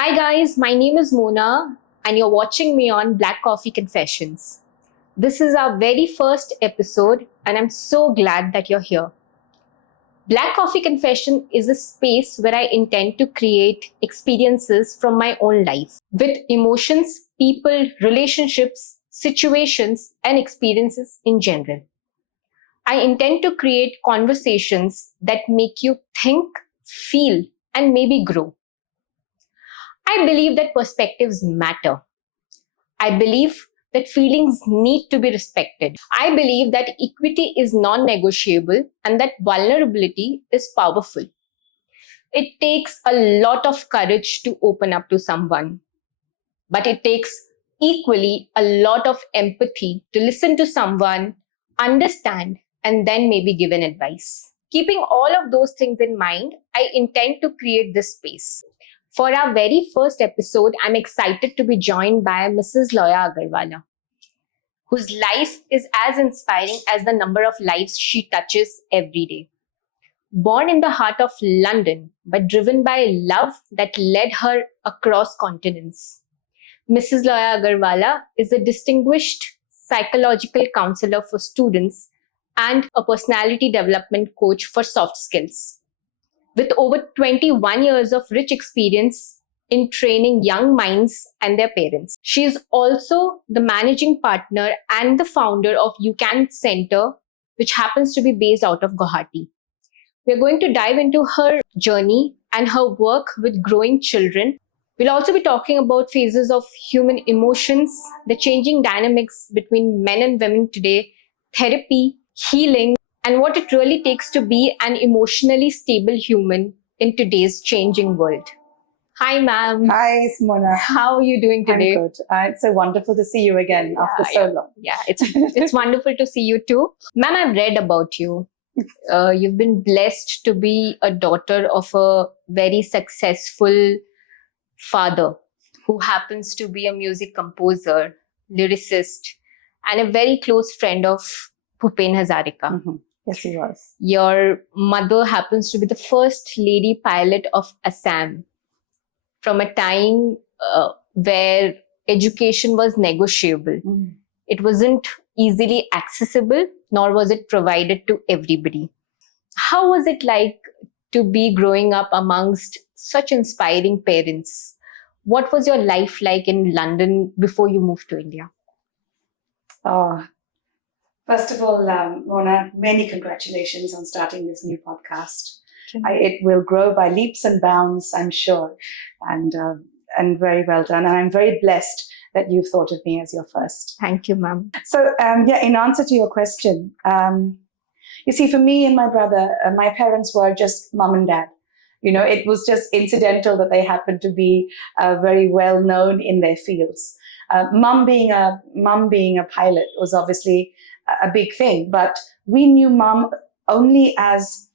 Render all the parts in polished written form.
Hi guys, my name is Mona and you're watching me on Black Coffee Confessions. This is our very first episode and I'm so glad that you're here. Black Coffee Confession is a space where I intend to create experiences from my own life with emotions, people, relationships, situations, and experiences in general. I intend to create conversations that make you think, feel, and maybe grow. I believe that perspectives matter. I believe that feelings need to be respected. I believe that equity is non-negotiable and that vulnerability is powerful. It takes a lot of courage to open up to someone, but it takes equally a lot of empathy to listen to someone, understand, and then maybe give an advice. Keeping all of those things in mind, I intend to create this space. For our very first episode, I'm excited to be joined by Mrs. Loya Agarwala, whose life is as inspiring as the number of lives she touches every day. Born in the heart of London, but driven by love that led her across continents, Mrs. Loya Agarwala is a distinguished psychological counselor for students and a personality development coach for soft skills. With over 21 years of rich experience in training young minds and their parents. She is also the managing partner and the founder of Ucan Center, which happens to be based out of Guwahati. We're going to dive into her journey and her work with growing children. We'll also be talking about phases of human emotions, the changing dynamics between men and women today, therapy, healing, and what it really takes to be an emotionally stable human in today's changing world. Hi, ma'am. Hi, Mona. How are you doing today? I'm good. It's so wonderful to see you again after so long. Yeah, it's wonderful to see you too. Ma'am, I've read about you. You've been blessed to be a daughter of a very successful father who happens to be a music composer, lyricist, and a very close friend of Bhupen Hazarika. Mm-hmm. Yes, he was. Your mother happens to be the first lady pilot of Assam from a time where education was negotiable. Mm. It wasn't easily accessible, nor was it provided to everybody. How was it like to be growing up amongst such inspiring parents? What was your life like in London before you moved to India? Oh, first of all, Mona, many congratulations on starting this new podcast. It will grow by leaps and bounds, I'm sure, and very well done. And I'm very blessed that you've thought of me as your first. Thank you, ma'am. So, in answer to your question, you see, for me and my brother, my parents were just mom and dad. You know, it was just incidental that they happened to be very well known in their fields. Mum being a pilot was obviously a big thing, but we knew mum only as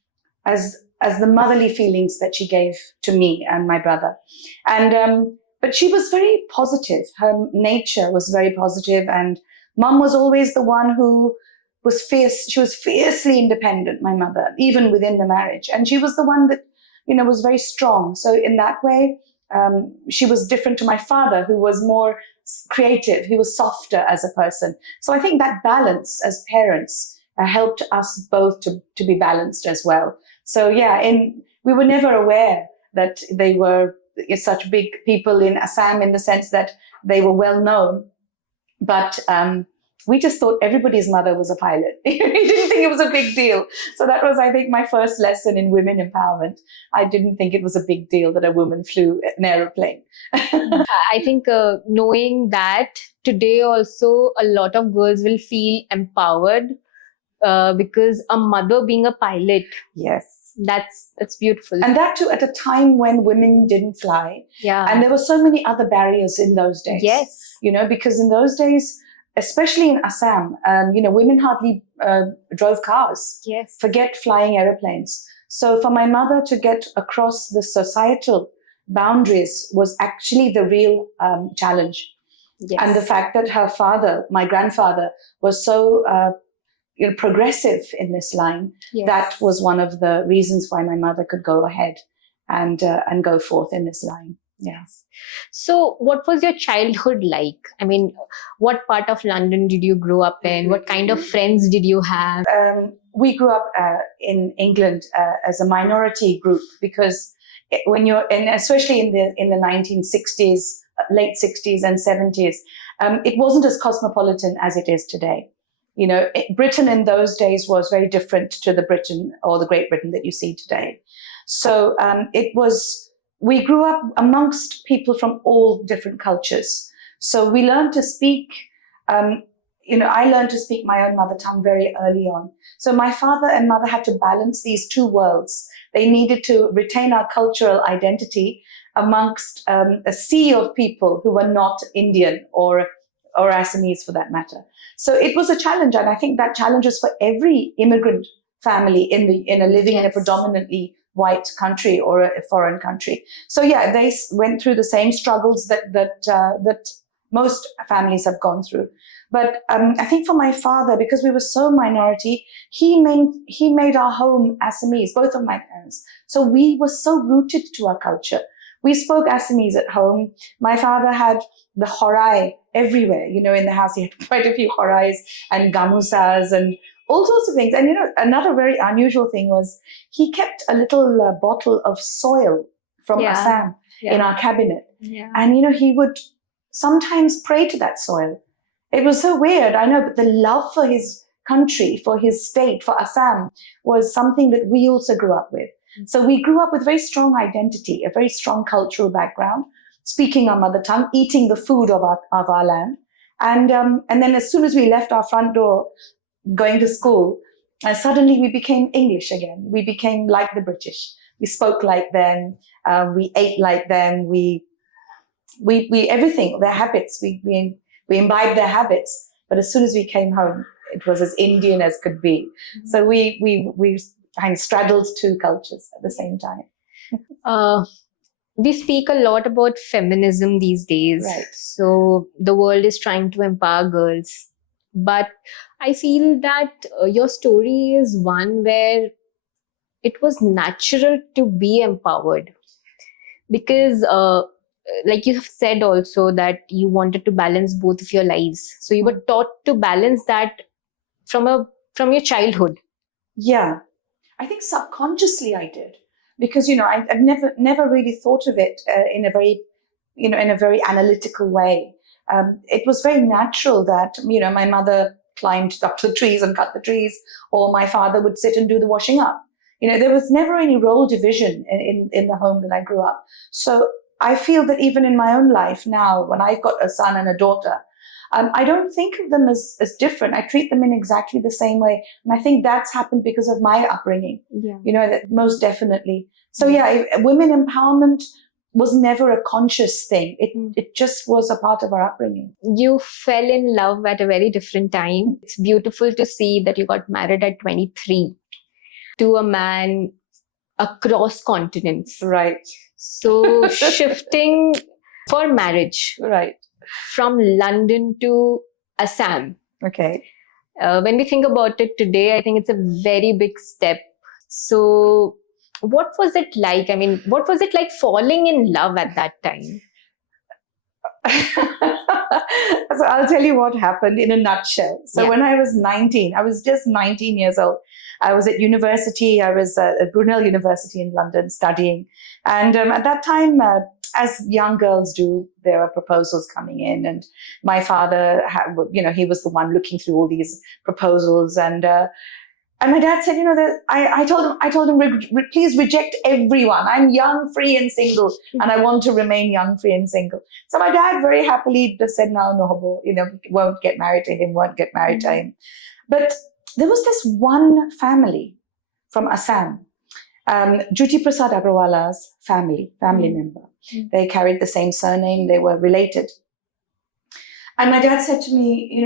the motherly feelings that she gave to me and my brother. And but she was very positive. Her nature was very positive, and mum was always the one who was fierce. She was fiercely independent, my mother, even within the marriage. And she was the one that, you know, was very strong. So in that way, she was different to my father, who was more creative. He was softer as a person. So I think that balance as parents helped us both to be balanced as well. So yeah, we were never aware that they were such big people in Assam in the sense that they were well known. But we just thought everybody's mother was a pilot. We didn't think it was a big deal. So that was, I think, my first lesson in women empowerment. I didn't think it was a big deal that a woman flew an aeroplane. I think knowing that today also a lot of girls will feel empowered because a mother being a pilot. Yes. That's beautiful. And that too at a time when women didn't fly. Yeah. And there were so many other barriers in those days. Yes. You know, because in those days, especially in Assam, you know, women hardly drove cars. Yes. Forget flying aeroplanes. So for my mother to get across the societal boundaries was actually the real challenge. Yes. And the fact that her father, my grandfather, was so progressive in this line, Yes. that was one of the reasons why my mother could go ahead and go forth in this line. Yes. So, what was your childhood like? I mean, what part of London did you grow up in? What kind of friends did you have? We grew up in England as a minority group because when you're in, especially in the 1960s, late 60s and 70s, it wasn't as cosmopolitan as it is today. You know, Britain in those days was very different to the Britain or the Great Britain that you see today. So we grew up amongst people from all different cultures. So we learned to speak, I learned to speak my own mother tongue very early on. So my father and mother had to balance these two worlds. They needed to retain our cultural identity amongst a sea of people who were not Indian or Assamese for that matter. So it was a challenge, and I think that challenge is for every immigrant family in a living in a predominantly white country or a foreign country. So yeah, they went through the same struggles that most families have gone through. But I think for my father, because we were so minority, he made our home Assamese, both of my parents. So we were so rooted to our culture. We spoke Assamese at home. My father had the horai everywhere, in the house. He had quite a few horais and gamusas and all sorts of things. And, another very unusual thing was he kept a little bottle of soil from Assam in our cabinet. Yeah. And, he would sometimes pray to that soil. It was so weird, I know, but the love for his country, for his state, for Assam was something that we also grew up with. So we grew up with very strong identity, a very strong cultural background, speaking our mother tongue, eating the food of our land. And then as soon as we left our front door, going to school, suddenly we became English again. We became like the British. We spoke like them. We ate like them. We everything, their habits. We imbibed their habits. But as soon as we came home, it was as Indian as could be. So we kind of straddled two cultures at the same time. We speak a lot about feminism these days. Right. So the world is trying to empower girls. But I feel that your story is one where it was natural to be empowered. Because like you have said also that you wanted to balance both of your lives. So you were taught to balance that from your childhood. Yeah. I think subconsciously I did, because I've never really thought of it in a very analytical way. It was very natural that my mother climbed up to the trees and cut the trees, or my father would sit and do the washing up. There was never any role division in the home that I grew up. So I feel that even in my own life now, when I've got a son and a daughter, I don't think of them as different. I treat them in exactly the same way. And I think that's happened because of my upbringing, that most definitely. So yeah, women empowerment was never a conscious thing. It just was a part of our upbringing. You fell in love at a very different time. It's beautiful to see that you got married at 23 to a man across continents. Right. So shifting for marriage. Right. From London to Assam. Okay. When we think about it today, I think it's a very big step. So what was it like? I mean, what was it like falling in love at that time? So I'll tell you what happened in a nutshell. So when I was 19, I was just 19 years old. I was at university. I was at Brunel University in London studying. And at that time, as young girls do, there are proposals coming in. And my father, he was the one looking through all these proposals. And my dad said, I told him, please reject everyone. I'm young, free and single, and I want to remain young, free and single. So my dad very happily just said, no, won't get married to him, won't get married to him. But there was this one family from Assam, Jyoti Prasad Agarwala's family member. They carried the same surname, they were related. And my dad said to me,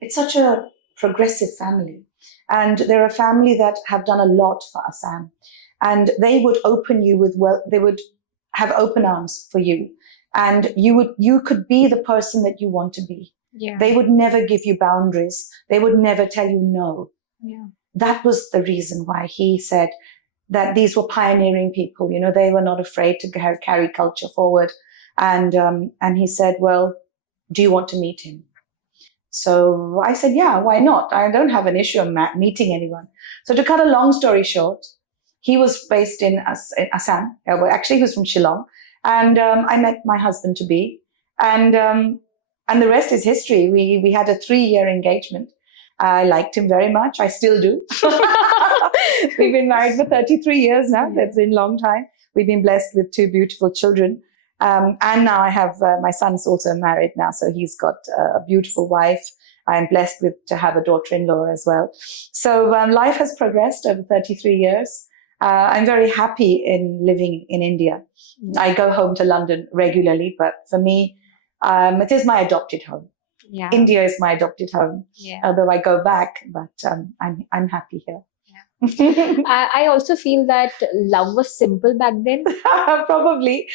it's such a progressive family. And they're a family that have done a lot for Assam. And they would open you they would have open arms for you. And you could be the person that you want to be. Yeah. They would never give you boundaries. They would never tell you no. Yeah. That was the reason why he said, that these were pioneering people. They were not afraid to carry culture forward. And he said, well, do you want to meet him? So I said, yeah, why not? I don't have an issue of meeting anyone. So to cut a long story short, he was based in Assam. Well, actually, he was from Shillong. And I met my husband-to-be. And the rest is history. We had a 3-year engagement. I liked him very much. I still do. We've been married for 33 years now. So it's been a long time. We've been blessed with 2 beautiful children. And now I have, my son's also married now, so he's got a beautiful wife. I'm blessed to have a daughter-in-law as well. So life has progressed over 33 years. I'm very happy in living in India. I go home to London regularly, but for me, it is my adopted home. Yeah. India is my adopted home, although I go back, but I'm happy here. I also feel that love was simple back then. Probably.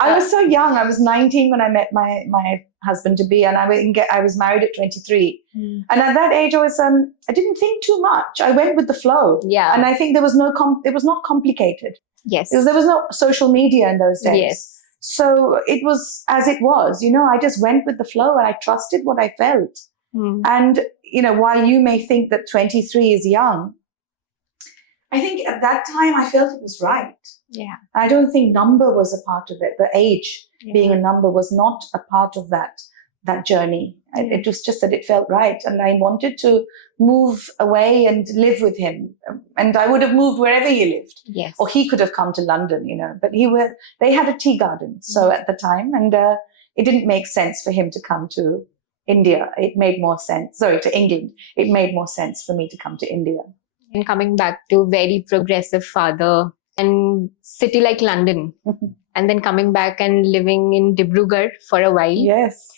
I was so young. I was 19 when I met my husband-to-be, and I was married at 23. And at that age, I didn't think too much. I went with the flow. Yeah. And I think it was not complicated. Yes. Because there was no social media in those days. Yes. So it was as it was. I just went with the flow and I trusted what I felt. And, while you may think that 23 is young, I think at that time I felt it was right. Yeah. I don't think number was a part of it. The age being a number was not a part of that journey. It was just that it felt right. And I wanted to move away and live with him. And I would have moved wherever he lived. Yes. Or he could have come to London, But they had a tea garden. So at the time, and it didn't make sense for him to come to India. It made more sense. Sorry, to England. It made more sense for me to come to India. And coming back to very progressive father and city like London, and then coming back and living in Dibrugarh for a while. Yes.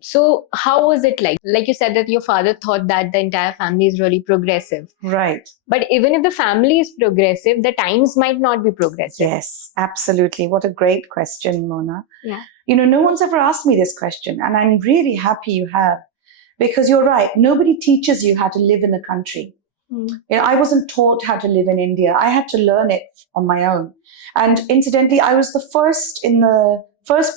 So how was it like? Like you said that your father thought that the entire family is really progressive. Right. But even if the family is progressive, the times might not be progressive. Yes, absolutely. What a great question, Mona. Yeah. No one's ever asked me this question, and I'm really happy you have. Because you're right, nobody teaches you how to live in a country. I wasn't taught how to live in India. I had to learn it on my own. And incidentally, I was the first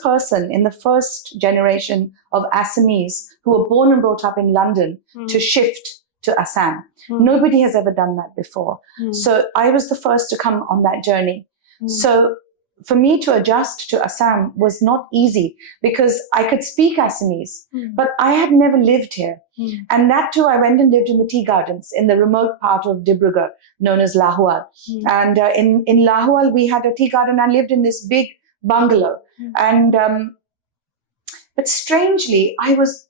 person in the first generation of Assamese who were born and brought up in London to shift to Assam. Nobody has ever done that before. So I was the first to come on that journey. So for me to adjust to Assam was not easy because I could speak Assamese, but I had never lived here. And that too, I went and lived in the tea gardens in the remote part of Dibrugarh, known as Lahual. And in Lahual, we had a tea garden. I lived in this big bungalow. And but strangely, I was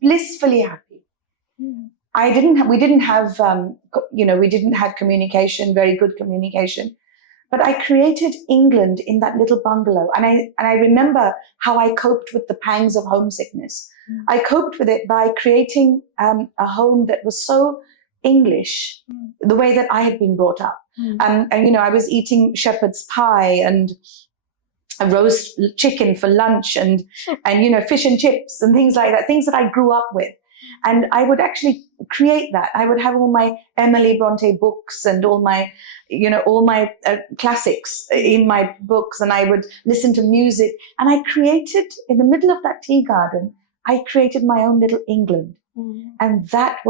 blissfully happy. We didn't have communication, very good communication. But I created England in that little bungalow. And I remember how I coped with the pangs of homesickness. I coped with it by creating a home that was so English, the way that I had been brought up. And I was eating shepherd's pie and a roast chicken for lunch and fish and chips and things like that, things that I grew up with. And I would actually create that. I would have all my Emily Bronte books and all my classics in my books, and I would listen to music. And I created, in the middle of that tea garden, I created my own little England. And that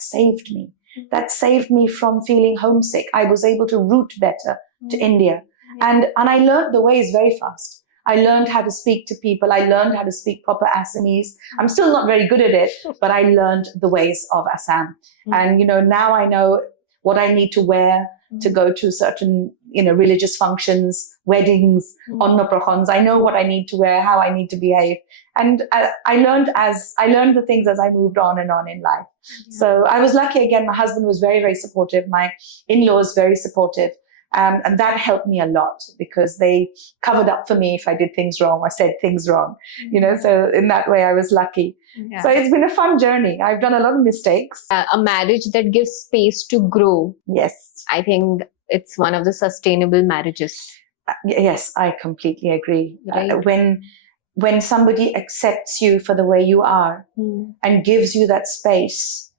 saved me. That saved me from feeling homesick. I was able to root better to India. And I learned the ways very fast. I learned how to speak to people. I learned how to speak proper Assamese. I'm still not very good at it, but I learned the ways of Assam. And, now I know what I need to wear to go to certain, religious functions, weddings, onnaprachons. I know what I need to wear, how I need to behave. And I learned the things as I moved on in life. So I was lucky again. My husband was very, very supportive. My in-laws very supportive. And that helped me a lot because they covered up for me if I did things wrong or said things wrong, so in that way I was lucky. Yeah. So it's been a fun journey. I've done a lot of mistakes. A marriage that gives space to grow. Yes. I think it's one of the sustainable marriages. Yes, I completely agree. Right. When somebody accepts you for the way you are and gives you that space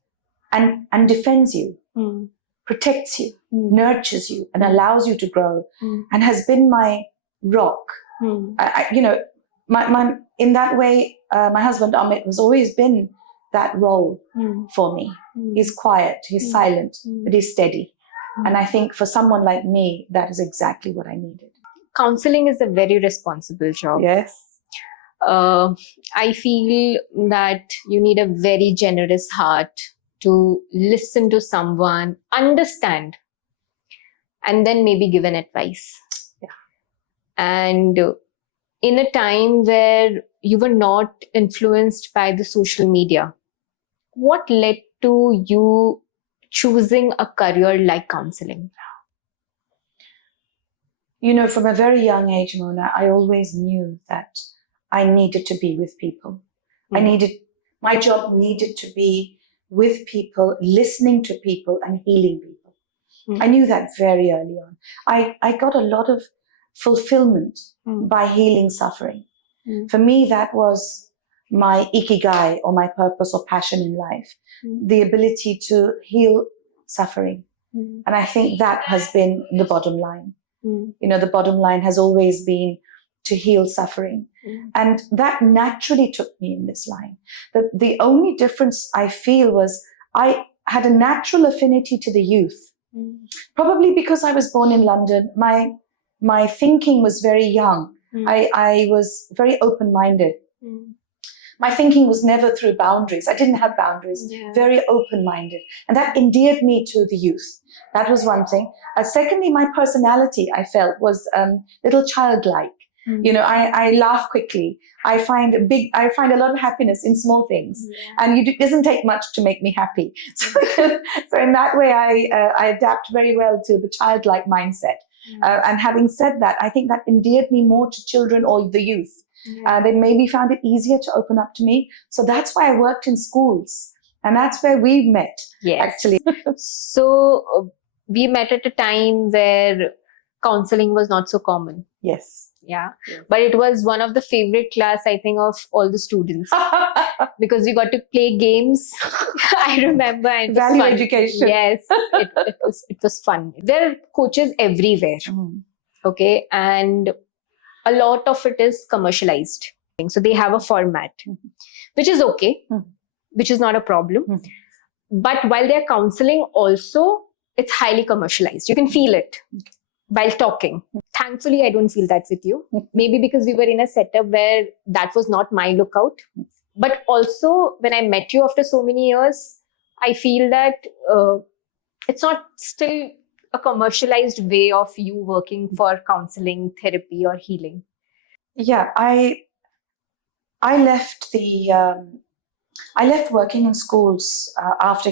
and defends you. protects you, nurtures you, and allows you to grow, and has been my rock. In that way, my husband Amit has always been that role for me. He's quiet, he's silent, but he's steady. And I think for someone like me, that is exactly what I needed. Counseling is a very responsible job. Yes. I feel that you need a very generous heart to listen to someone, understand, and then maybe give an advice. Yeah. And in a time where you were not influenced by the social media, what led to you choosing a career like counseling? From a very young age, Mona, I always knew that I needed to be with people. My job needed to be with people, listening to people and healing people. I knew that very early on. I got a lot of fulfillment by healing suffering. For me, that was my ikigai, or my purpose or passion in life, the ability to heal suffering. And I think that has been the bottom line. The bottom line has always been to heal suffering. And that naturally took me in this line. The only difference I feel was I had a natural affinity to the youth. Probably because I was born in London, my thinking was very young. I was very open-minded. My thinking was never through boundaries. I didn't have boundaries. Very open-minded. And that endeared me to the youth. That was one thing. Secondly, my personality, I felt, was little childlike. I laugh quickly. I find a lot of happiness in small things, and it doesn't take much to make me happy. So in that way, I adapt very well to the childlike mindset. And having said that, I think that endeared me more to children or the youth. They maybe found it easier to open up to me. So that's why I worked in schools, and that's where we met. Actually. So we met at a time where counseling was not so common. Yes. Yeah. But it was one of the favorite class, I think, of all the students because we got to play games. I remember. And Value education. Yes, it was fun. There are coaches everywhere. Okay. And a lot of it is commercialized. So they have a format, which is okay, which is not a problem. But while they're counseling also, it's highly commercialized. You can feel it while talking. Thankfully, I don't feel that with you. Maybe because we were in a setup where that was not my lookout. But also, when I met you after so many years, I feel that it's not still a commercialized way of you working for counseling, therapy, or healing. Yeah, I left I left working in schools after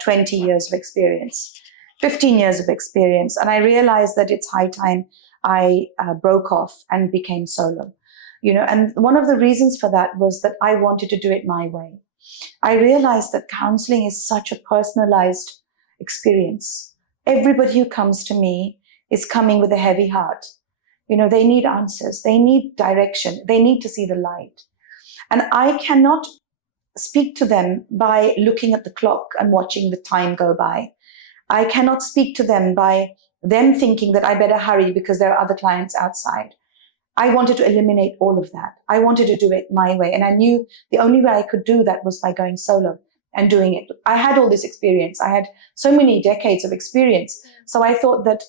20 years of experience, 15 years of experience, and I realized that it's high time I broke off and became solo. And one of the reasons for that was that I wanted to do it my way. I realized that counseling is such a personalized experience. Everybody who comes to me is coming with a heavy heart. They need answers, they need direction, they need to see the light. And I cannot speak to them by looking at the clock and watching the time go by. I cannot speak to them by them thinking that I better hurry because there are other clients outside. I wanted to eliminate all of that. I wanted to do it my way. And I knew the only way I could do that was by going solo and doing it. I had all this experience. I had so many decades of experience. So I thought that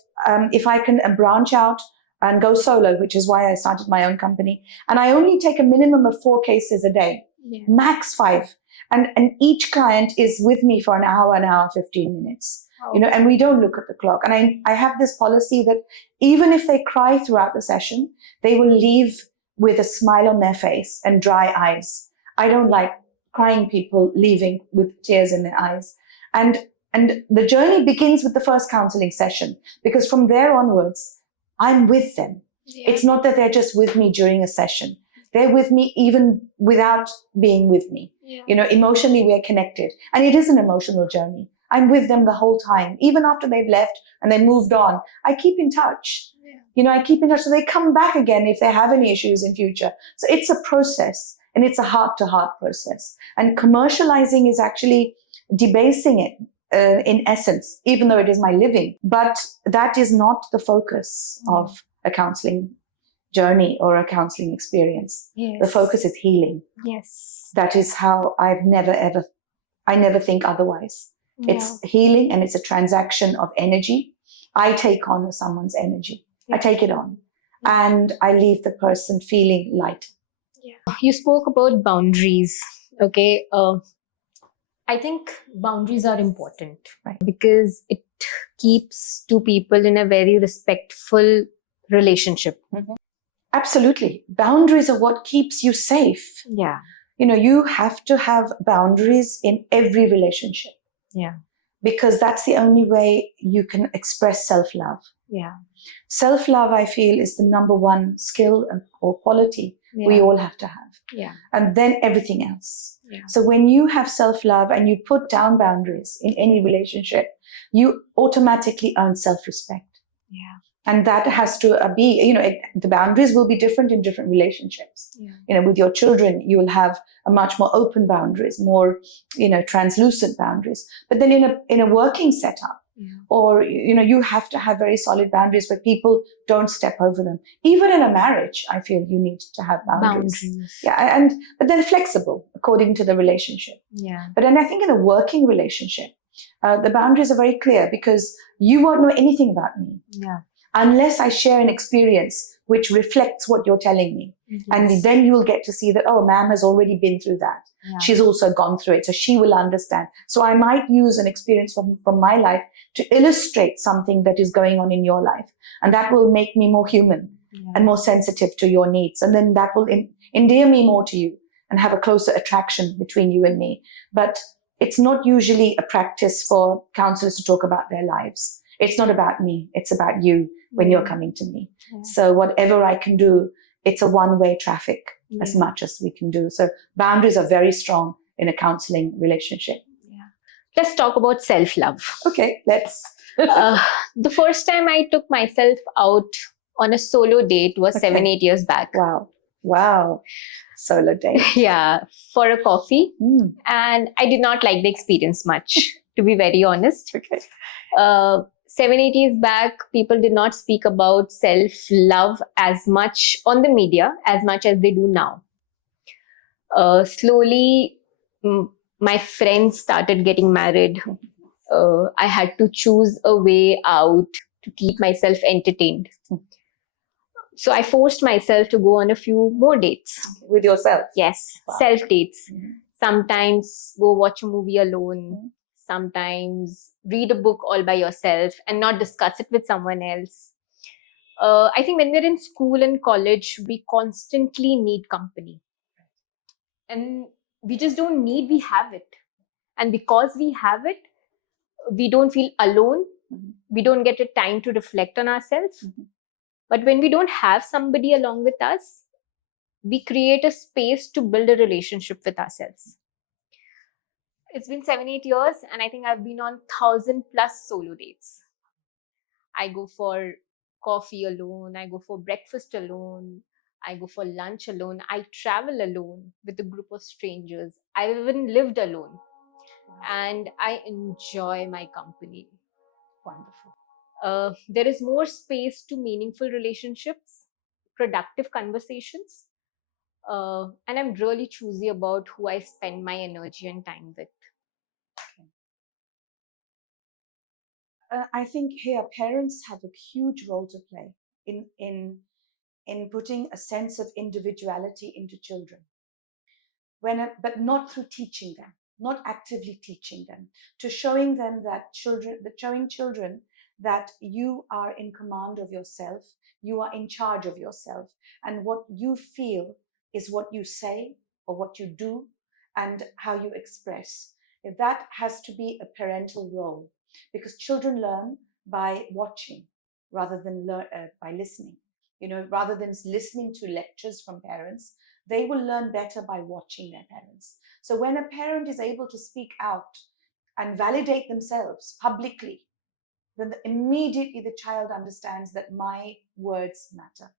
if I can branch out and go solo, which is why I started my own company, and I only take a minimum of 4 cases a day, max 5. And each client is with me for an hour, 15 minutes. And we don't look at the clock. And I have this policy that even if they cry throughout the session, they will leave with a smile on their face and dry eyes. I don't like crying people leaving with tears in their eyes. And the journey begins with the first counseling session, because from there onwards, I'm with them. It's not that they're just with me during a session. They're with me even without being with me. Emotionally, we are connected. And it is an emotional journey. I'm with them the whole time. Even after they've left and they moved on, I keep in touch. I keep in touch. So they come back again if they have any issues in future. So it's a process, and it's a heart-to-heart process. And commercializing is actually debasing it in essence, even though it is my living. But that is not the focus of a counseling journey or a counseling experience. Yes. The focus is healing. Yes. That is how I never think otherwise. Yeah. It's healing, and it's a transaction of energy. I take on someone's energy. Yeah. I take it on, Yeah. and I leave the person feeling light. Yeah. You spoke about boundaries. Okay. I think boundaries are important, Right. because it keeps two people in a very respectful relationship. Mm-hmm. Absolutely. Boundaries are what keeps you safe. Yeah. You have to have boundaries in every relationship. Yeah. Because that's the only way you can express self-love. Yeah. Self-love, I feel, is the number one skill or quality we all have to have. Yeah. And then everything else. Yeah. So when you have self-love and you put down boundaries in any relationship, you automatically earn self-respect. Yeah. And that has to be, the boundaries will be different in different relationships. Yeah. With your children, you will have a much more open boundaries, more, translucent boundaries. But then in a working setup, or, you have to have very solid boundaries where people don't step over them. Even in a marriage, I feel you need to have boundaries. Yeah, but then flexible according to the relationship. Yeah. But then I think in a working relationship, the boundaries are very clear, because you won't know anything about me. Yeah. Unless I share an experience which reflects what you're telling me. Yes. And then you'll get to see that, oh, ma'am has already been through that. Yeah. She's also gone through it, so she will understand. So I might use an experience from my life to illustrate something that is going on in your life. And that will make me more human and more sensitive to your needs. And then that will endear me more to you and have a closer attraction between you and me. But it's not usually a practice for counselors to talk about their lives. It's not about me. It's about you when you're coming to me. Yeah. So whatever I can do, it's a one-way traffic as much as we can do. So boundaries are very strong in a counseling relationship. Yeah. Let's talk about self-love. Okay, let's. The first time I took myself out on a solo date was 7-8 years back. Wow. Solo date. Yeah, for a coffee. And I did not like the experience much, to be very honest. Okay. 7-8 years back, people did not speak about self-love as much on the media as much as they do now. Slowly, my friends started getting married. I had to choose a way out to keep myself entertained. So I forced myself to go on a few more dates. With yourself? Yes, self-dates. Sometimes go watch a movie alone. Sometimes read a book all by yourself and not discuss it with someone else. I think when we're in school and college, we constantly need company. And we just don't need, we have it. And because we have it, we don't feel alone. We don't get a time to reflect on ourselves. But when we don't have somebody along with us, we create a space to build a relationship with ourselves. It's been 7-8 years, and I think I've been on 1,000+ solo dates. I go for coffee alone. I go for breakfast alone. I go for lunch alone. I travel alone with a group of strangers. I've even lived alone. And I enjoy my company. Wonderful. There is more space to meaningful relationships, productive conversations. And I'm really choosy about who I spend my energy and time with. I think here parents have a huge role to play in putting a sense of individuality into children, but not through teaching them, not actively teaching them, to showing them showing children that you are in command of yourself, you are in charge of yourself, and what you feel is what you say or what you do and how you express. That has to be a parental role, because children learn by watching rather than by listening. Rather than listening to lectures from parents, they will learn better by watching their parents. So when a parent is able to speak out and validate themselves publicly, then immediately the child understands that my words matter,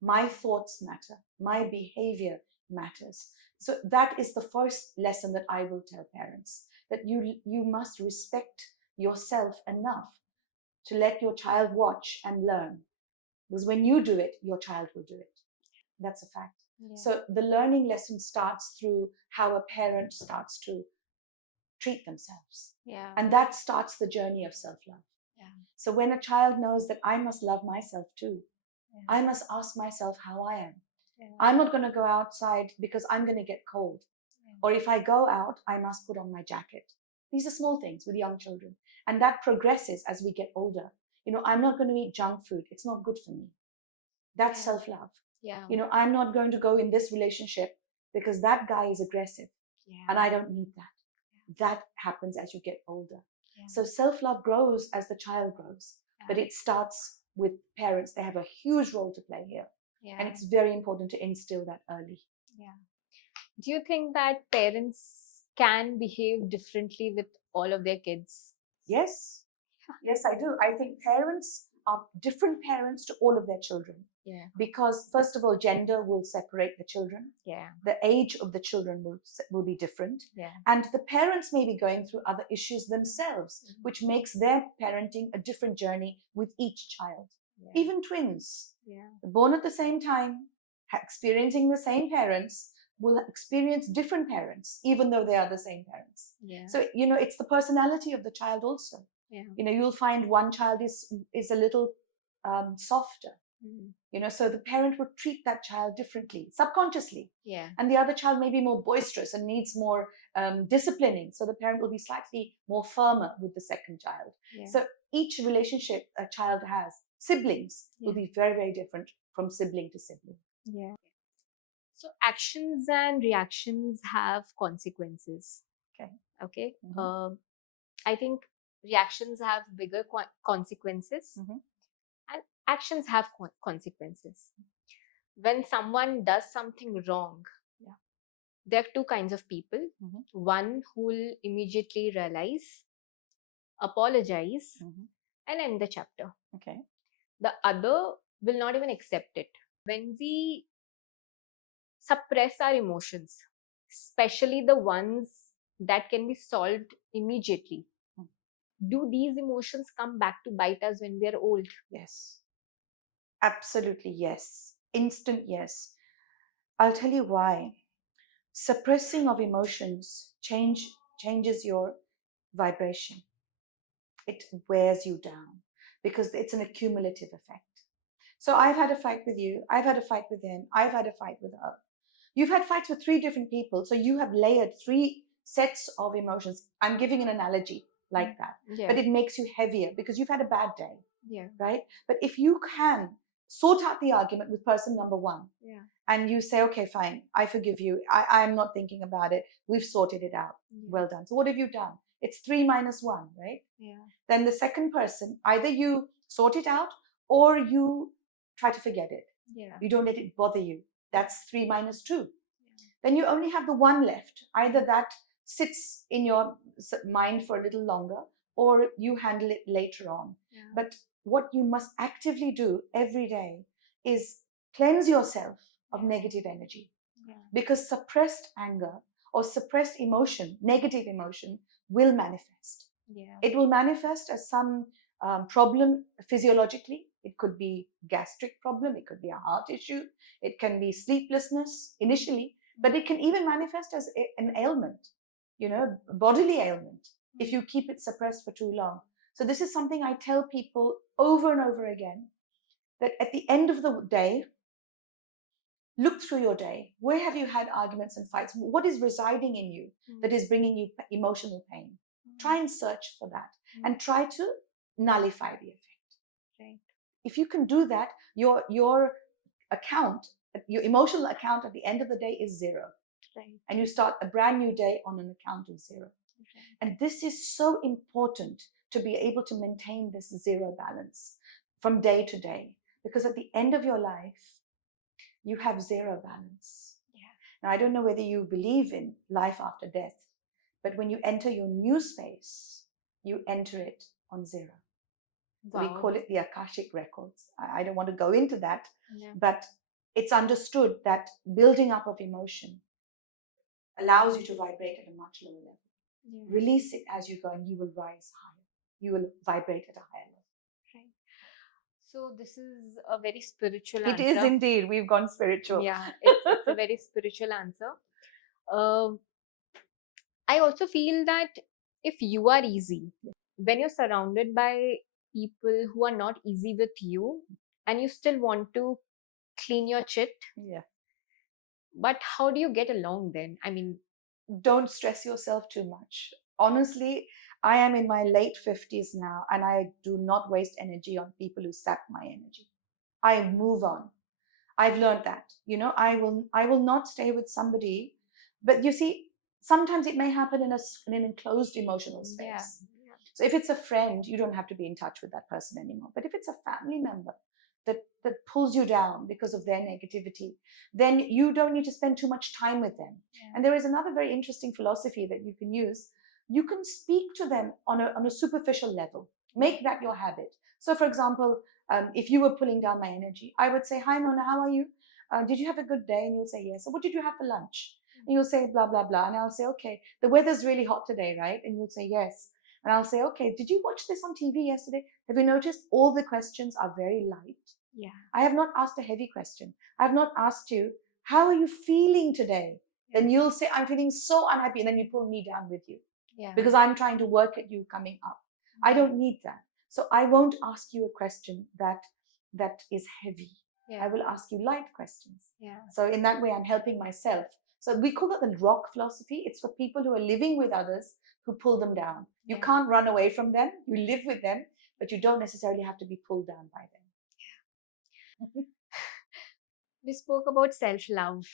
my thoughts matter, my behavior matters. So that is the first lesson that I will tell parents. that you must respect yourself enough to let your child watch and learn. Because when you do it, your child will do it. That's a fact. Yeah. So the learning lesson starts through how a parent starts to treat themselves. Yeah. And that starts the journey of self-love. Yeah. So when a child knows that I must love myself too, Yeah. I must ask myself how I am. Yeah. I'm not going to go outside because I'm going to get cold. Yeah. Or if I go out, I must put on my jacket. These are small things with young children. And that progresses as we get older. I'm not going to eat junk food. It's not good for me. That's Yeah. self-love. Yeah. I'm not going to go in this relationship because that guy is aggressive. Yeah. And I don't need that. That happens as you get older. Yeah. So self-love grows as the child grows. Yeah. But it starts with parents. They have a huge role to play here. Yeah. And it's very important to instill that early. Yeah. Do you think that parents can behave differently with all of their kids? Yes. Yes, I do. I think parents are different parents to all of their children. Yeah. Because first of all, gender will separate the children. Yeah. The age of the children will be different. Yeah. And the parents may be going through other issues themselves, Mm-hmm. which makes their parenting a different journey with each child. Yeah. Even twins, Yeah. born at the same time, experiencing the same parents, will experience different parents, even though they are the same parents. Yeah. So, it's the personality of the child also. Yeah. You'll find one child is a little softer. Mm-hmm. So the parent would treat that child differently, subconsciously. Yeah. And the other child may be more boisterous and needs more disciplining. So the parent will be slightly more firmer with the second child. Yeah. So each relationship a child has, siblings, will be very, very different from sibling to sibling. Yeah. So actions and reactions have consequences. Okay. Mm-hmm. I think reactions have bigger consequences, Mm-hmm. and actions have consequences. When someone does something wrong, there are two kinds of people. Mm-hmm. One who will immediately realize, apologize, Mm-hmm. and end the chapter. Okay. The other will not even accept it. When we suppress our emotions, especially the ones that can be solved immediately, do these emotions come back to bite us when we are old? Yes. Absolutely yes. Instant yes. I'll tell you why. Suppressing of emotions changes your vibration. It wears you down because it's an accumulative effect. So I've had a fight with you, I've had a fight with him, I've had a fight with her. You've had fights with 3 different people, so you have layered 3 sets of emotions. I'm giving an analogy like that, but it makes you heavier because you've had a bad day, right? But if you can sort out the argument with person number 1, and you say, okay, fine, I forgive you, I'm not thinking about it, we've sorted it out, well done. So what have you done? It's 3 minus 1, right? Then the second person, either you sort it out or you try to forget it. You don't let it bother you. That's 3 minus 2. Then you only have the 1 left. Either that sits in your mind for a little longer or you handle it later on. But what you must actively do every day is cleanse yourself of negative energy. Because suppressed anger or suppressed emotion, negative emotion, will manifest. It will manifest as some problem physiologically. It could be gastric problem, it could be a heart issue, it can be sleeplessness initially, but it can even manifest as an ailment, a bodily ailment, if you keep it suppressed for too long. So this is something I tell people over and over again, that at the end of the day, look through your day. Where have you had arguments and fights? What is residing in you that is bringing you emotional pain? Try and search for that and try to nullify the effect. If you can do that, your account, your emotional account at the end of the day is 0. And you start a brand new day on an account of 0. And this is so important to be able to maintain this 0 balance from day to day. Because at the end of your life, you have 0 balance. Now, I don't know whether you believe in life after death, but when you enter your new space, you enter it on 0. So we call it the Akashic records. I don't want to go into that, but it's understood that building up of emotion allows you to vibrate at a much lower level. Release it as you go, and you will rise higher. You will vibrate at a higher level. Right. So this is a very spiritual It answer. is indeed. We've gone spiritual. Yeah, it's a very spiritual answer. I also feel that if you are easy, when you're surrounded by people who are not easy with you, and you still want to clean your chit, Yeah. but how do you get along then? I mean, Don't stress yourself too much. Honestly, I am in my late 50s now, and I do not waste energy on people who sap my energy. I move on. I've learned that. I will not stay with somebody. But you see, sometimes it may happen in an enclosed emotional space. yeah. So if it's a friend, you don't have to be in touch with that person anymore. But if it's a family member that pulls you down because of their negativity, then you don't need to spend too much time with them. Yeah. And there is another very interesting philosophy that you can use. You can speak to them on a superficial level. Make that your habit. So, for example, if you were pulling down my energy, I would say, "Hi, Mona, how are you? Did you have a good day?" And you'll say, "Yes." "So what did you have for lunch?" And you'll say, "Blah, blah, blah." And I'll say, "Okay, the weather's really hot today, right?" And you'll say, "Yes." And I'll say, "Okay, did you watch this on TV yesterday?" Have you noticed all the questions are very light? Yeah. I have not asked a heavy question. I have not asked you, "How are you feeling today?" Then you'll say, "I'm feeling so unhappy." And then you pull me down with you. Yeah. Because I'm trying to work at you coming up. I don't need that. So I won't ask you a question that is heavy. Yeah. I will ask you light questions. Yeah. So in that way, I'm helping myself. So we call it the rock philosophy. It's for people who are living with others who pull them down. You Yeah. can't run away from them. You live with them, but you don't necessarily have to be pulled down by them. We spoke about self-love.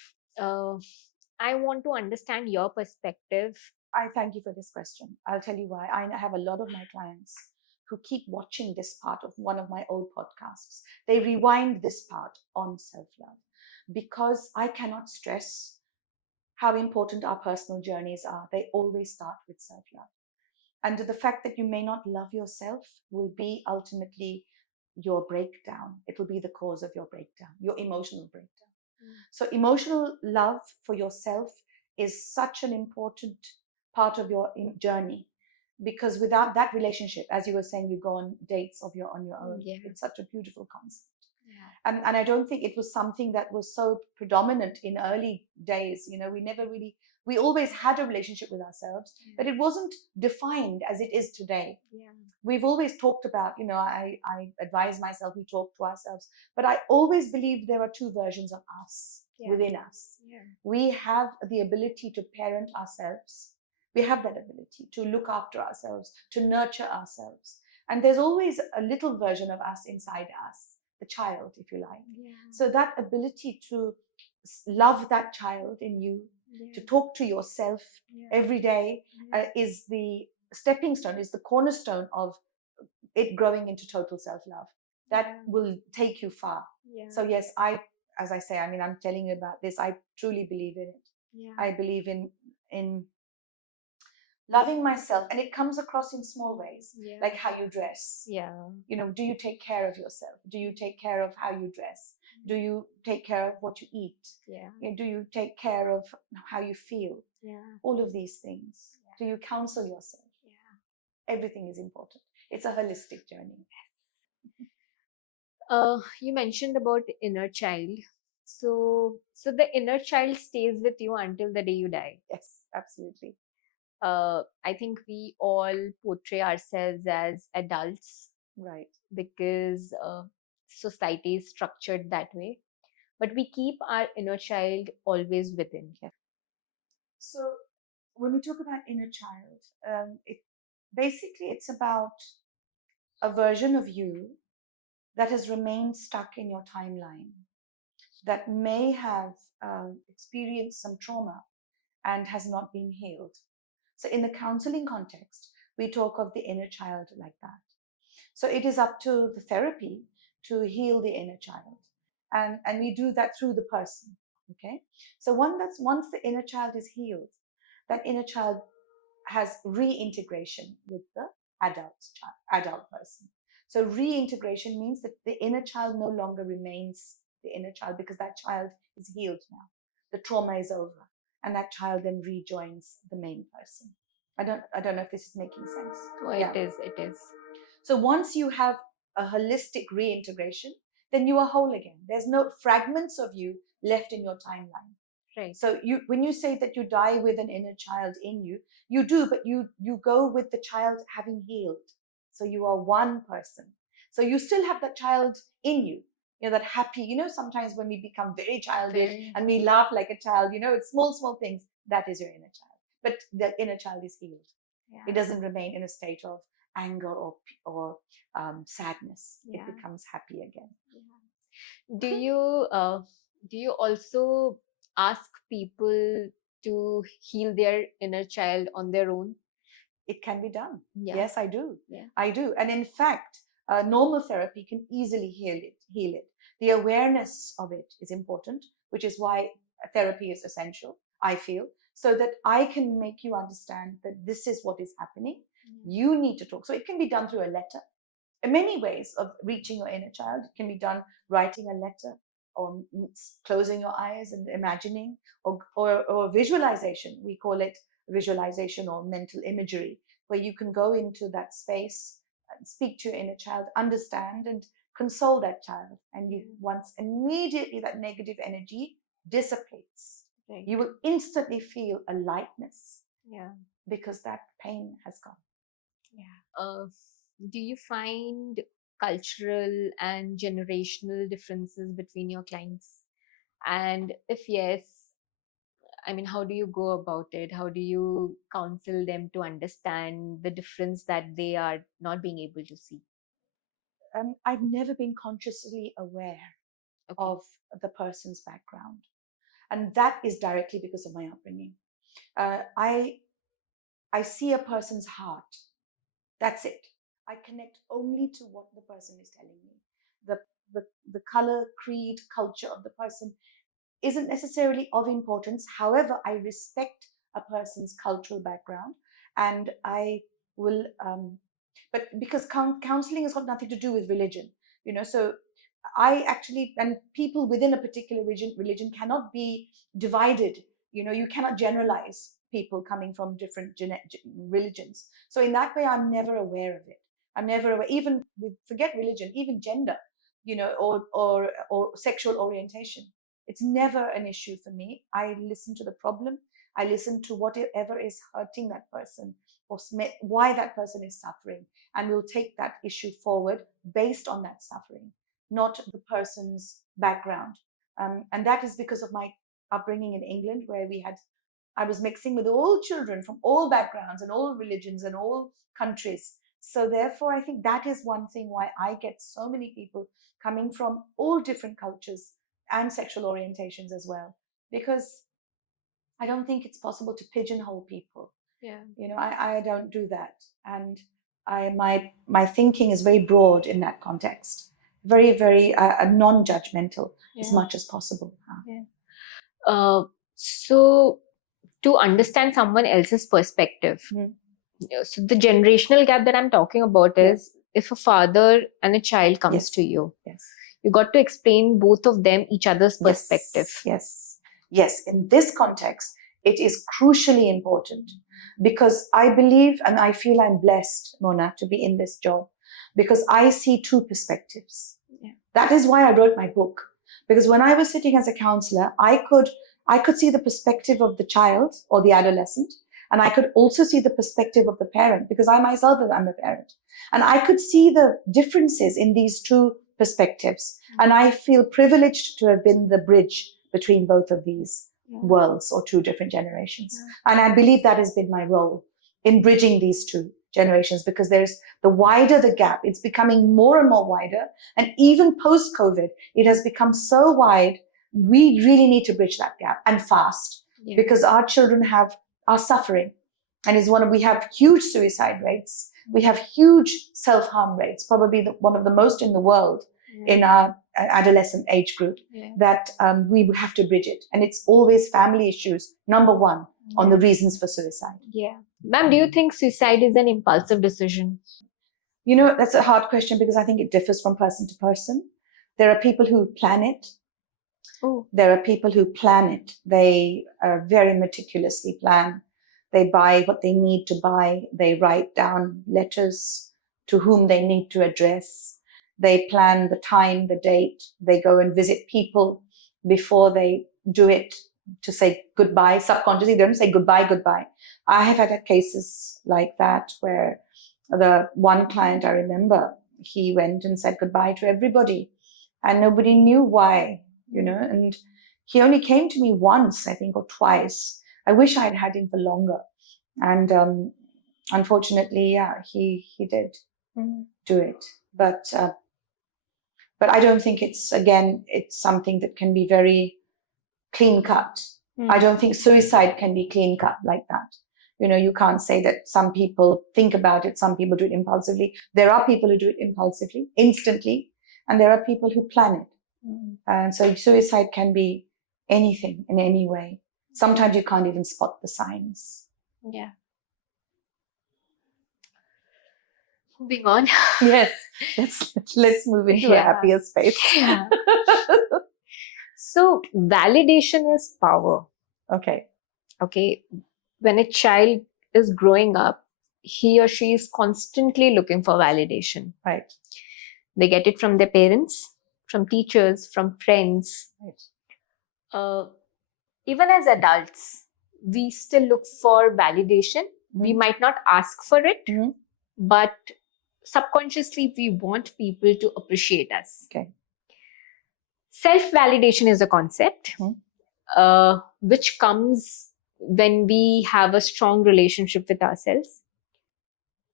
I want to understand your perspective. I thank you for this question. I'll tell you why. I have a lot of my clients who keep watching this part of one of my old podcasts. They rewind this part on self-love because I cannot stress how important our personal journeys are. They always start with self-love. And the fact that you may not love yourself will be ultimately your breakdown. It will be the cause of your breakdown, your emotional breakdown. So emotional love for yourself is such an important part of your journey, because without that relationship, as you were saying, you go on dates on your own. Yeah. It's such a beautiful concept. Yeah. And I don't think it was something that was so predominant in early days. We always had a relationship with ourselves, but it wasn't defined as it is today. Yeah. We've always talked about, I advise myself, we talk to ourselves, but I always believe there are two versions of us within us. Yeah. We have the ability to parent ourselves. We have that ability to look after ourselves, to nurture ourselves. And there's always a little version of us inside us, the child, if you like. Yeah. So that ability to love that child in you, to talk to yourself every day, is the stepping stone, is the cornerstone of it growing into total self-love. That will take you far. Yeah. So yes, as I say, I'm telling you about this, I truly believe in it. Yeah. I believe in loving myself, and it comes across in small ways, like how you dress. Yeah. Do you take care of yourself? Do you take care of how you dress? Do you take care of what you eat? Yeah. Do you take care of how you feel? Yeah. All of these things. Do you counsel yourself? Yeah. Everything is important. It's a holistic journey. You mentioned about inner child. So the inner child stays with you until the day you die. Yes, absolutely. I think we all portray ourselves as adults, Right. because society is structured that way. But we keep our inner child always within. So when we talk about inner child, it's about a version of you that has remained stuck in your timeline, that may have experienced some trauma and has not been healed. So in the counseling context, we talk of the inner child like that. So it is up to the therapy to heal the inner child. And we do that through the person. Okay. So once the inner child is healed, that inner child has reintegration with the adult person. So reintegration means that the inner child no longer remains the inner child, because that child is healed now. The trauma is over, and that child then rejoins the main person. I don't know if this is making sense. Oh, it is. So once you have a holistic reintegration, then you are whole again. There's no fragments of you left in your timeline. Right. So when you say that you die with an inner child in you, you do, but you go with the child having healed. So you are one person. So you still have that child in you. You know, that happy, sometimes when we become very childish and we laugh like a child, it's small things. That is your inner child. But the inner child is healed. Yeah. It doesn't remain in a state of anger or sadness. Yeah. It becomes happy again. Yeah. Do you also ask people to heal their inner child on their own? It can be done. Yeah. Yes, I do. Yeah. I do. And in fact, normal therapy can easily heal it. The awareness of it is important, which is why therapy is essential, I feel, so that I can make you understand that this is what is happening. You need to talk. So it can be done through a letter. In many ways of reaching your inner child, it can be done writing a letter, or closing your eyes and imagining, or visualization. We call it visualization or mental imagery, where you can go into that space, speak to your inner child, understand and console that child. And once immediately that negative energy dissipates, right, you will instantly feel a lightness. Yeah. Because that pain has gone. Yeah. Do you find cultural and generational differences between your clients? And if yes, I mean, how do you go about it? How do you counsel them to understand the difference that they are not being able to see? I've never been consciously aware of the person's background. And that is directly because of my upbringing. I see a person's heart. That's it. I connect only to what the person is telling me. The color, creed, culture of the person isn't necessarily of importance. However, I respect a person's cultural background, and I will, but because counseling has got nothing to do with religion, so I actually, and people within a particular religion cannot be divided. You cannot generalize people coming from different religions. So in that way, I'm never aware of it. I'm never aware, even forget religion, even gender, or sexual orientation. It's never an issue for me. I listen to the problem. I listen to whatever is hurting that person, or why that person is suffering, and we'll take that issue forward based on that suffering, not the person's background. And that is because of my upbringing in England, where I was mixing with all children from all backgrounds and all religions and all countries. So therefore, I think that is one thing why I get so many people coming from all different cultures and sexual orientations as well, because I don't think it's possible to pigeonhole people. Yeah. I don't do that. And my thinking is very broad in that context. Very, very non-judgmental as much as possible. Yeah. So to understand someone else's perspective, so the generational gap that I'm talking about is, if a father and a child comes to you, you got to explain both of them each other's perspective. Yes. In this context, it is crucially important, because I believe and I feel I'm blessed, Mona, to be in this job, because I see two perspectives. That is why I wrote my book, because when I was sitting as a counselor, I could see the perspective of the child or the adolescent, and I could also see the perspective of the parent, because I myself am a parent. And I could see the differences in these two perspectives. And I feel privileged to have been the bridge between both of these worlds, or two different generations. And I believe that has been my role in bridging these two generations, because there's the wider the gap, it's becoming more and more wider. And even post-COVID, it has become so wide. We really need to bridge that gap, and fast, because our children are suffering. And we have huge suicide rates. We have huge self-harm rates, probably one of the most in the world in our adolescent age group, that we have to bridge it. And it's always family issues, number one, on the reasons for suicide. Yeah. Ma'am, do you think suicide is an impulsive decision? That's a hard question, because I think it differs from person to person. There are people who plan it. There are people who plan it. They very meticulously plan They buy what they need to buy. They write down letters to whom they need to address. They plan the time, the date. They go and visit people before they do it to say goodbye. Subconsciously, they don't say goodbye, goodbye. I have had cases like that where the one client I remember, he went and said goodbye to everybody and nobody knew why, and he only came to me once, I think, or twice. I wish I'd had him for longer. And unfortunately, yeah, he did do it. But I don't think it's something that can be very clean cut. I don't think suicide can be clean cut like that. You can't say that some people think about it, some people do it impulsively. There are people who do it impulsively, instantly, and there are people who plan it. And so suicide can be anything in any way. Sometimes you can't even spot the signs. Yeah. Moving on. Yes, let's move into a happier space. Yeah. So validation is power. Okay. When a child is growing up, he or she is constantly looking for validation. Right. They get it from their parents, from teachers, from friends. Right. Even as adults, we still look for validation. We might not ask for it, but subconsciously we want people to appreciate us. Okay. Self-validation is a concept which comes when we have a strong relationship with ourselves.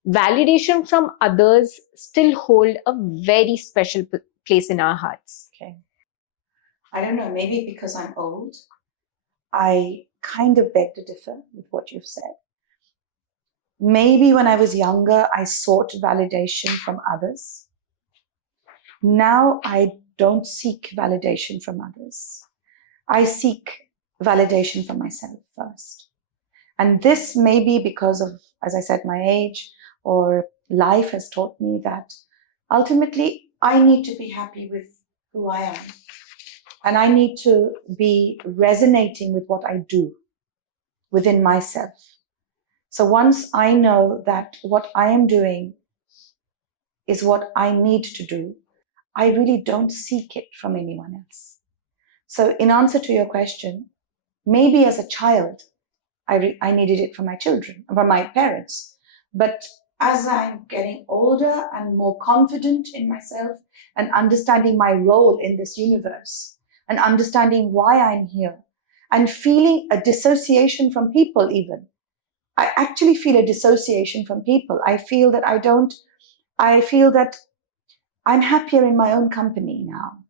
Validation from others still hold a very special place in our hearts. Okay. I don't know, maybe because I'm old, I kind of beg to differ with what you've said. Maybe when I was younger, I sought validation from others. Now I don't seek validation from others. I seek validation from myself first. And this may be because of, as I said, my age, or life has taught me that ultimately I need to be happy with who I am. And I need to be resonating with what I do within myself. So once I know that what I am doing is what I need to do, I really don't seek it from anyone else. So in answer to your question, maybe as a child, I needed it from my children, from my parents. But as I'm getting older and more confident in myself and understanding my role in this universe and understanding why I'm here and feeling a dissociation from people even, I actually feel a dissociation from people. I feel that I'm happier in my own company now.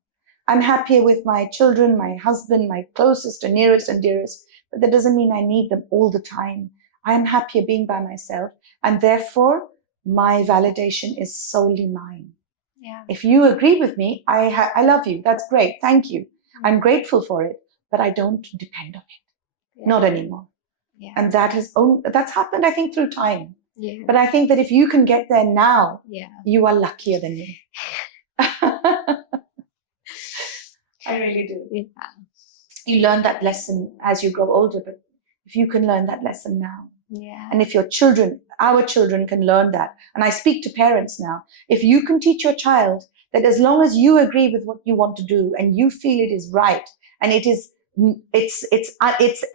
I'm happier with my children, my husband, my closest and nearest and dearest. But that doesn't mean I need them all the time. I am happier being by myself. And therefore, my validation is solely mine. Yeah. If you agree with me, I love you. That's great. Thank you. I'm grateful for it. But I don't depend on it. Not anymore. Yeah. And that's happened, I think, through time. Yeah. But I think that if you can get there now, yeah. you are luckier than me. I really do. Yeah. You learn that lesson as you grow older, but if you can learn that lesson now, and if your children, our children can learn that, and I speak to parents now, if you can teach your child that as long as you agree with what you want to do and you feel it is right and it's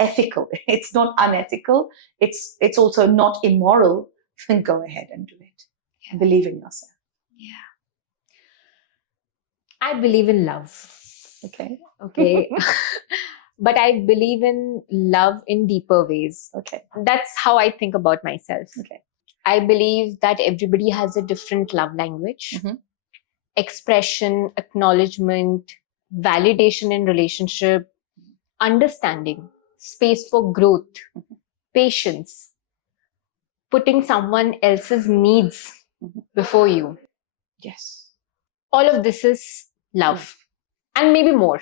ethical, it's not unethical, it's also not immoral, then go ahead and do it. Yeah. Believe in yourself. Yeah. I believe in love. Okay. But I believe in love in deeper ways. Okay. That's how I think about myself. Okay. I believe that everybody has a different love language. Expression, acknowledgement, validation in relationship, understanding, space for growth, patience, putting someone else's needs before you. Yes. All of this is love. And maybe more.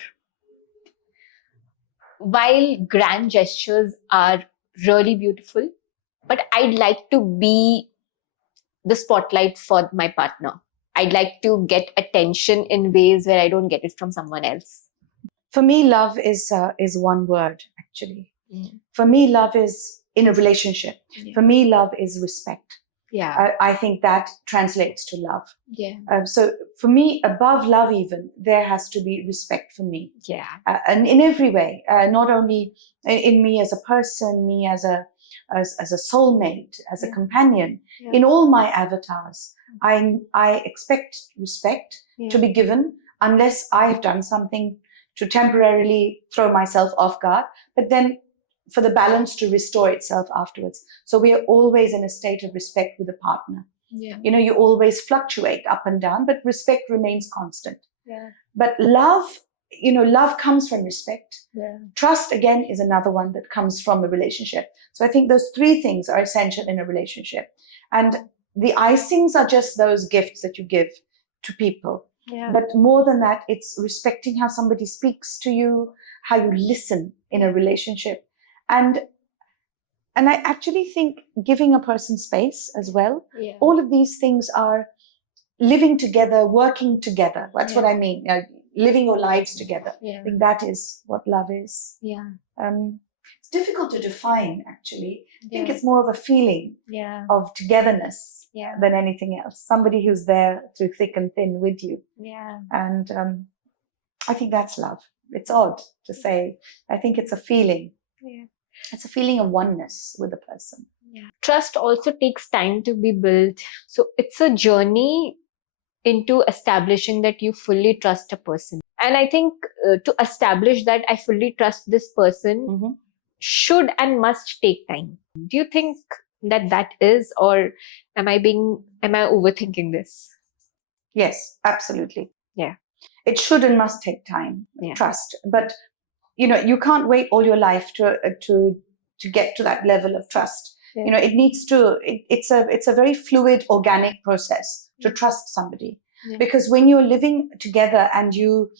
While grand gestures are really beautiful, but I'd like to be the spotlight for my partner. I'd like to get attention in ways where I don't get it from someone else. For me, love is one word, actually. For me, love is in a relationship. Yeah. For me, love is respect. Yeah. I think that translates to love. Yeah. So for me, above love even, there has to be respect for me. Yeah. And in every way, not only in me as a person, me as a soulmate, as a companion, in all my avatars, I expect respect to be given, unless I've done something to temporarily throw myself off guard, but then for the balance to restore itself afterwards. So we are always in a state of respect with a partner. Yeah. You always fluctuate up and down, but respect remains constant. Yeah. But love, love comes from respect. Yeah. Trust, again, is another one that comes from a relationship. So I think those three things are essential in a relationship. And the icings are just those gifts that you give to people. Yeah. But more than that, it's respecting how somebody speaks to you, how you listen in a relationship. And I actually think giving a person space as well. Yeah. All of these things are living together, working together. That's what I mean. Living your lives together. Yeah. I think that is what love is. Yeah. It's difficult to define, actually. I think Yeah. it's more of a feeling of togetherness than anything else. Somebody who's there through thick and thin with you. Yeah. And I think that's love. It's odd to say. I think it's a feeling. Yeah. It's a feeling of oneness with the person. Yeah. Trust also takes time to be built. So it's a journey into establishing that you fully trust a person. And I think to establish that I fully trust this person should and must take time. Do you think that is, or am I overthinking this? Yes, absolutely. Yeah. It should and must take time, Yeah. trust. But you can't wait all your life to get to that level of trust. Yeah. It needs to. It's a very fluid, organic process to trust somebody. Yeah. Because when you're living together and you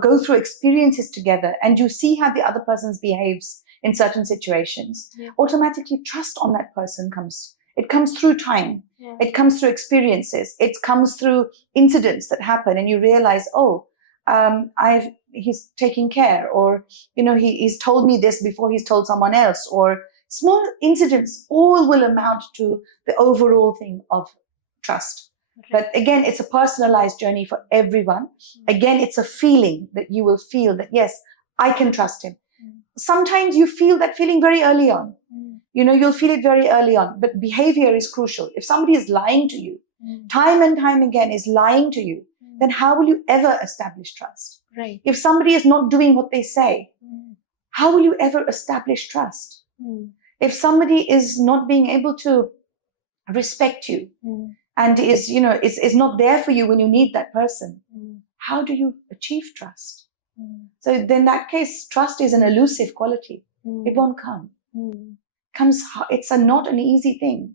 go through experiences together and you see how the other person behaves in certain situations, automatically trust on that person comes. It comes through time. Yeah. It comes through experiences. It comes through incidents that happen, and you realize, he's taking care, or he's told me this before he's told someone else, or small incidents all will amount to the overall thing of trust. Okay. But again, it's a personalized journey for everyone. Again, it's a feeling that you will feel that, yes, I can trust him. Sometimes you feel that feeling very early on. You'll feel it very early on, but behavior is crucial. If somebody is lying to you, time and time again is lying to you, then how will you ever establish trust? Right. If somebody is not doing what they say, how will you ever establish trust? If somebody is not being able to respect you and is not there for you when you need that person, how do you achieve trust? So then in that case, trust is an elusive quality. It won't come. It's not an easy thing.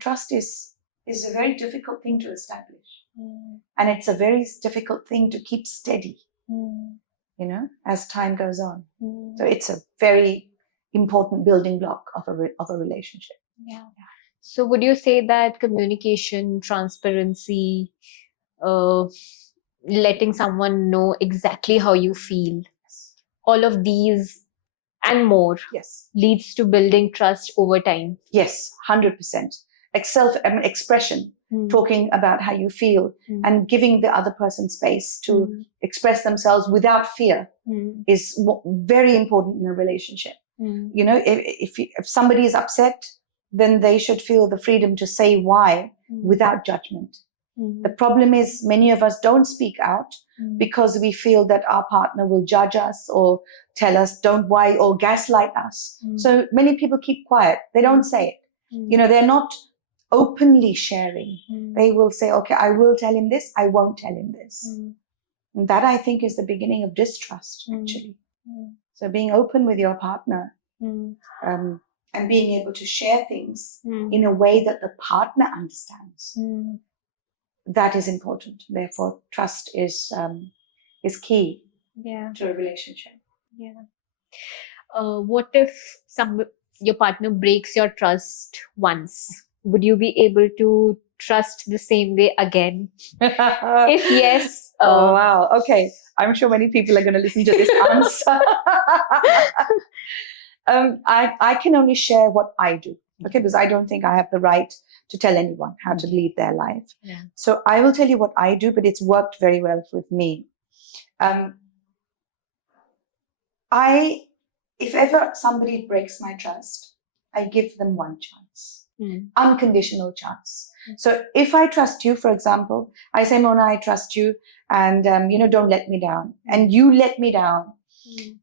Trust is a very difficult thing to establish. And it's a very difficult thing to keep steady, as time goes on. So it's a very important building block of a relationship. Yeah. So would you say that communication, transparency, letting someone know exactly how you feel, all of these and more leads to building trust over time? Yes, 100%. Expression, talking about how you feel and giving the other person space to express themselves without fear is very important in a relationship. If somebody is upset, then they should feel the freedom to say why without judgment. The problem is many of us don't speak out because we feel that our partner will judge us or tell us don't why or gaslight us. So many people keep quiet. They don't say it. They're not openly sharing. They will say, okay, I will tell him this, I won't tell him this. And that, I think, is the beginning of distrust, actually. So being open with your partner and being able to share things in a way that the partner understands. That is important. Therefore, trust is key to a relationship. Yeah. What if your partner breaks your trust once? Would you be able to trust the same way again? If yes, oh wow, okay. I'm sure many people are going to listen to this answer. I can only share what I do, okay? Because I don't think I have the right to tell anyone how to lead their life. Yeah. So I will tell you what I do, but it's worked very well with me. If ever somebody breaks my trust, I give them one chance, unconditional chance. So if I trust you, for example, I say, Mona, I trust you, and don't let me down. And you let me down.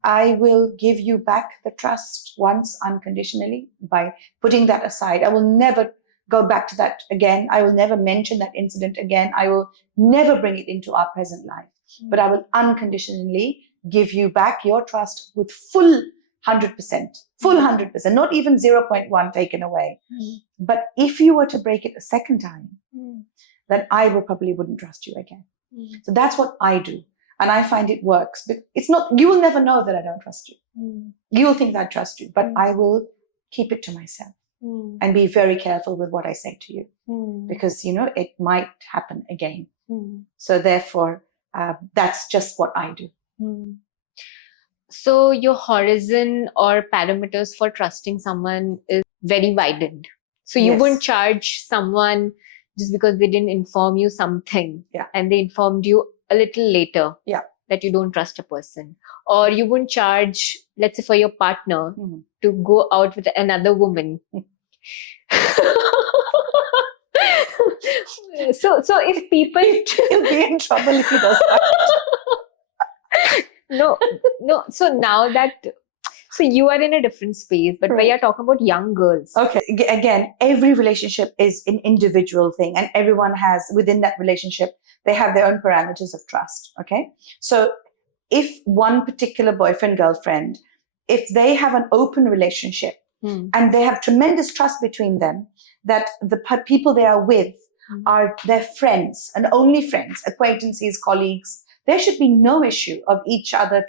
I will give you back the trust once unconditionally by putting that aside. I will never go back to that again. I will never mention that incident again. I will never bring it into our present life. But I will unconditionally give you back your trust with full 100%, full 100%, not even 0.1 taken away. But if you were to break it a second time, then I probably wouldn't trust you again. So that's what I do. And I find it works. But it's not, you will never know that I don't trust you. You'll think that I trust you, but I will keep it to myself and be very careful with what I say to you because, it might happen again. So therefore, that's just what I do. So your horizon or parameters for trusting someone is very widened. So you wouldn't charge someone just because they didn't inform you something and they informed you a little later that you don't trust a person. Or you wouldn't charge, let's say for your partner to go out with another woman. So if people... He'll be in trouble if he does that. No. So now that... So you are in a different space, but we are talking about young girls. Okay. Again, every relationship is an individual thing, and everyone has, within that relationship, they have their own parameters of trust. Okay. So if one particular boyfriend, girlfriend, if they have an open relationship and they have tremendous trust between them, that the people they are with are their friends and only friends, acquaintances, colleagues, there should be no issue of each other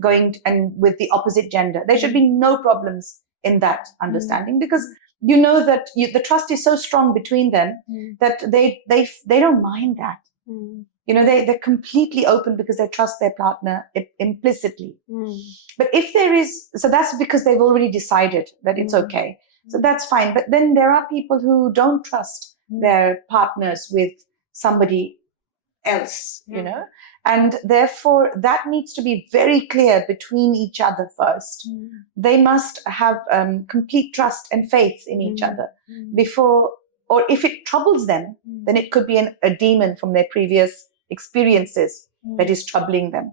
going and with the opposite gender. There should be no problems in that understanding because you know that the trust is so strong between them that they don't mind that. They're completely open because they trust their partner implicitly. But if there is, so that's because they've already decided that it's okay. So that's fine. But then there are people who don't trust their partners with somebody else, and therefore that needs to be very clear between each other first. They must have complete trust and faith in each other before, or if it troubles them, then it could be a demon from their previous experiences that is troubling them.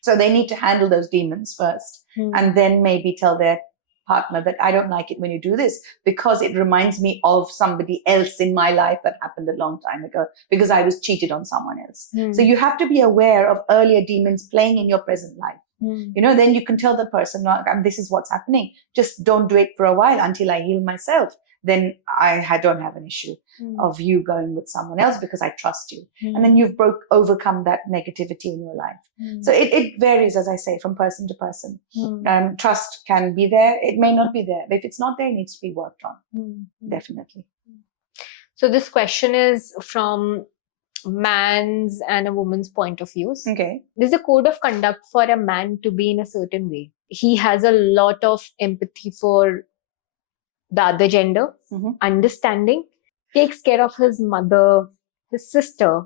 So they need to handle those demons first and then maybe tell their partner that I don't like it when you do this because it reminds me of somebody else in my life that happened a long time ago because I was cheated on someone else. So you have to be aware of earlier demons playing in your present life. Then you can tell the person, no, this is what's happening. Just don't do it for a while until I heal myself. Then I don't have an issue of you going with someone else because I trust you. And then you've overcome that negativity in your life. So it varies, as I say, from person to person. Trust can be there. It may not be there. But if it's not there, it needs to be worked on. Definitely. So this question is from man's and a woman's point of views. Okay. There's a code of conduct for a man to be in a certain way. He has a lot of empathy for the other gender, understanding, takes care of his mother, his sister.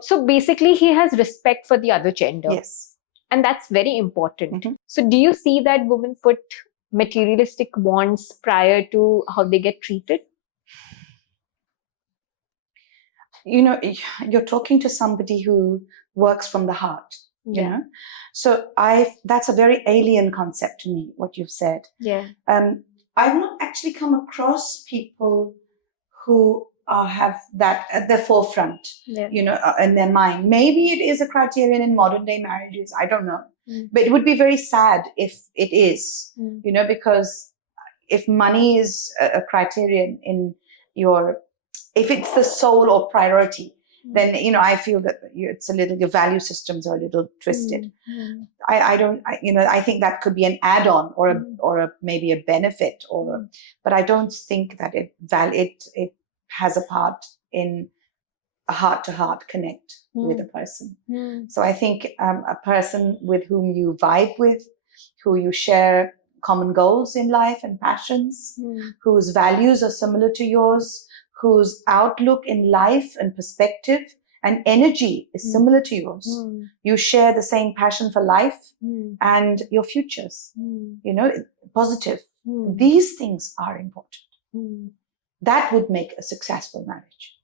So basically, he has respect for the other gender. Yes. And that's very important. So do you see that women put materialistic wants prior to how they get treated? You're talking to somebody who works from the heart. So that's a very alien concept to me, what you've said. I've not actually come across people who have that at their forefront, in their mind. Maybe it is a criterion in modern day marriages. I don't know. But it would be very sad if it is, because if money is a criterion in if it's the sole or priority, then, I feel that it's a little, your value systems are a little twisted. I think that could be an add-on or maybe a benefit but I don't think that it has a part in a heart-to-heart connect with a person. So I think a person with whom you vibe with, who you share common goals in life and passions, whose values are similar to yours, whose outlook in life and perspective and energy is similar to yours. You share the same passion for life and your futures, positive. These things are important. That would make a successful marriage.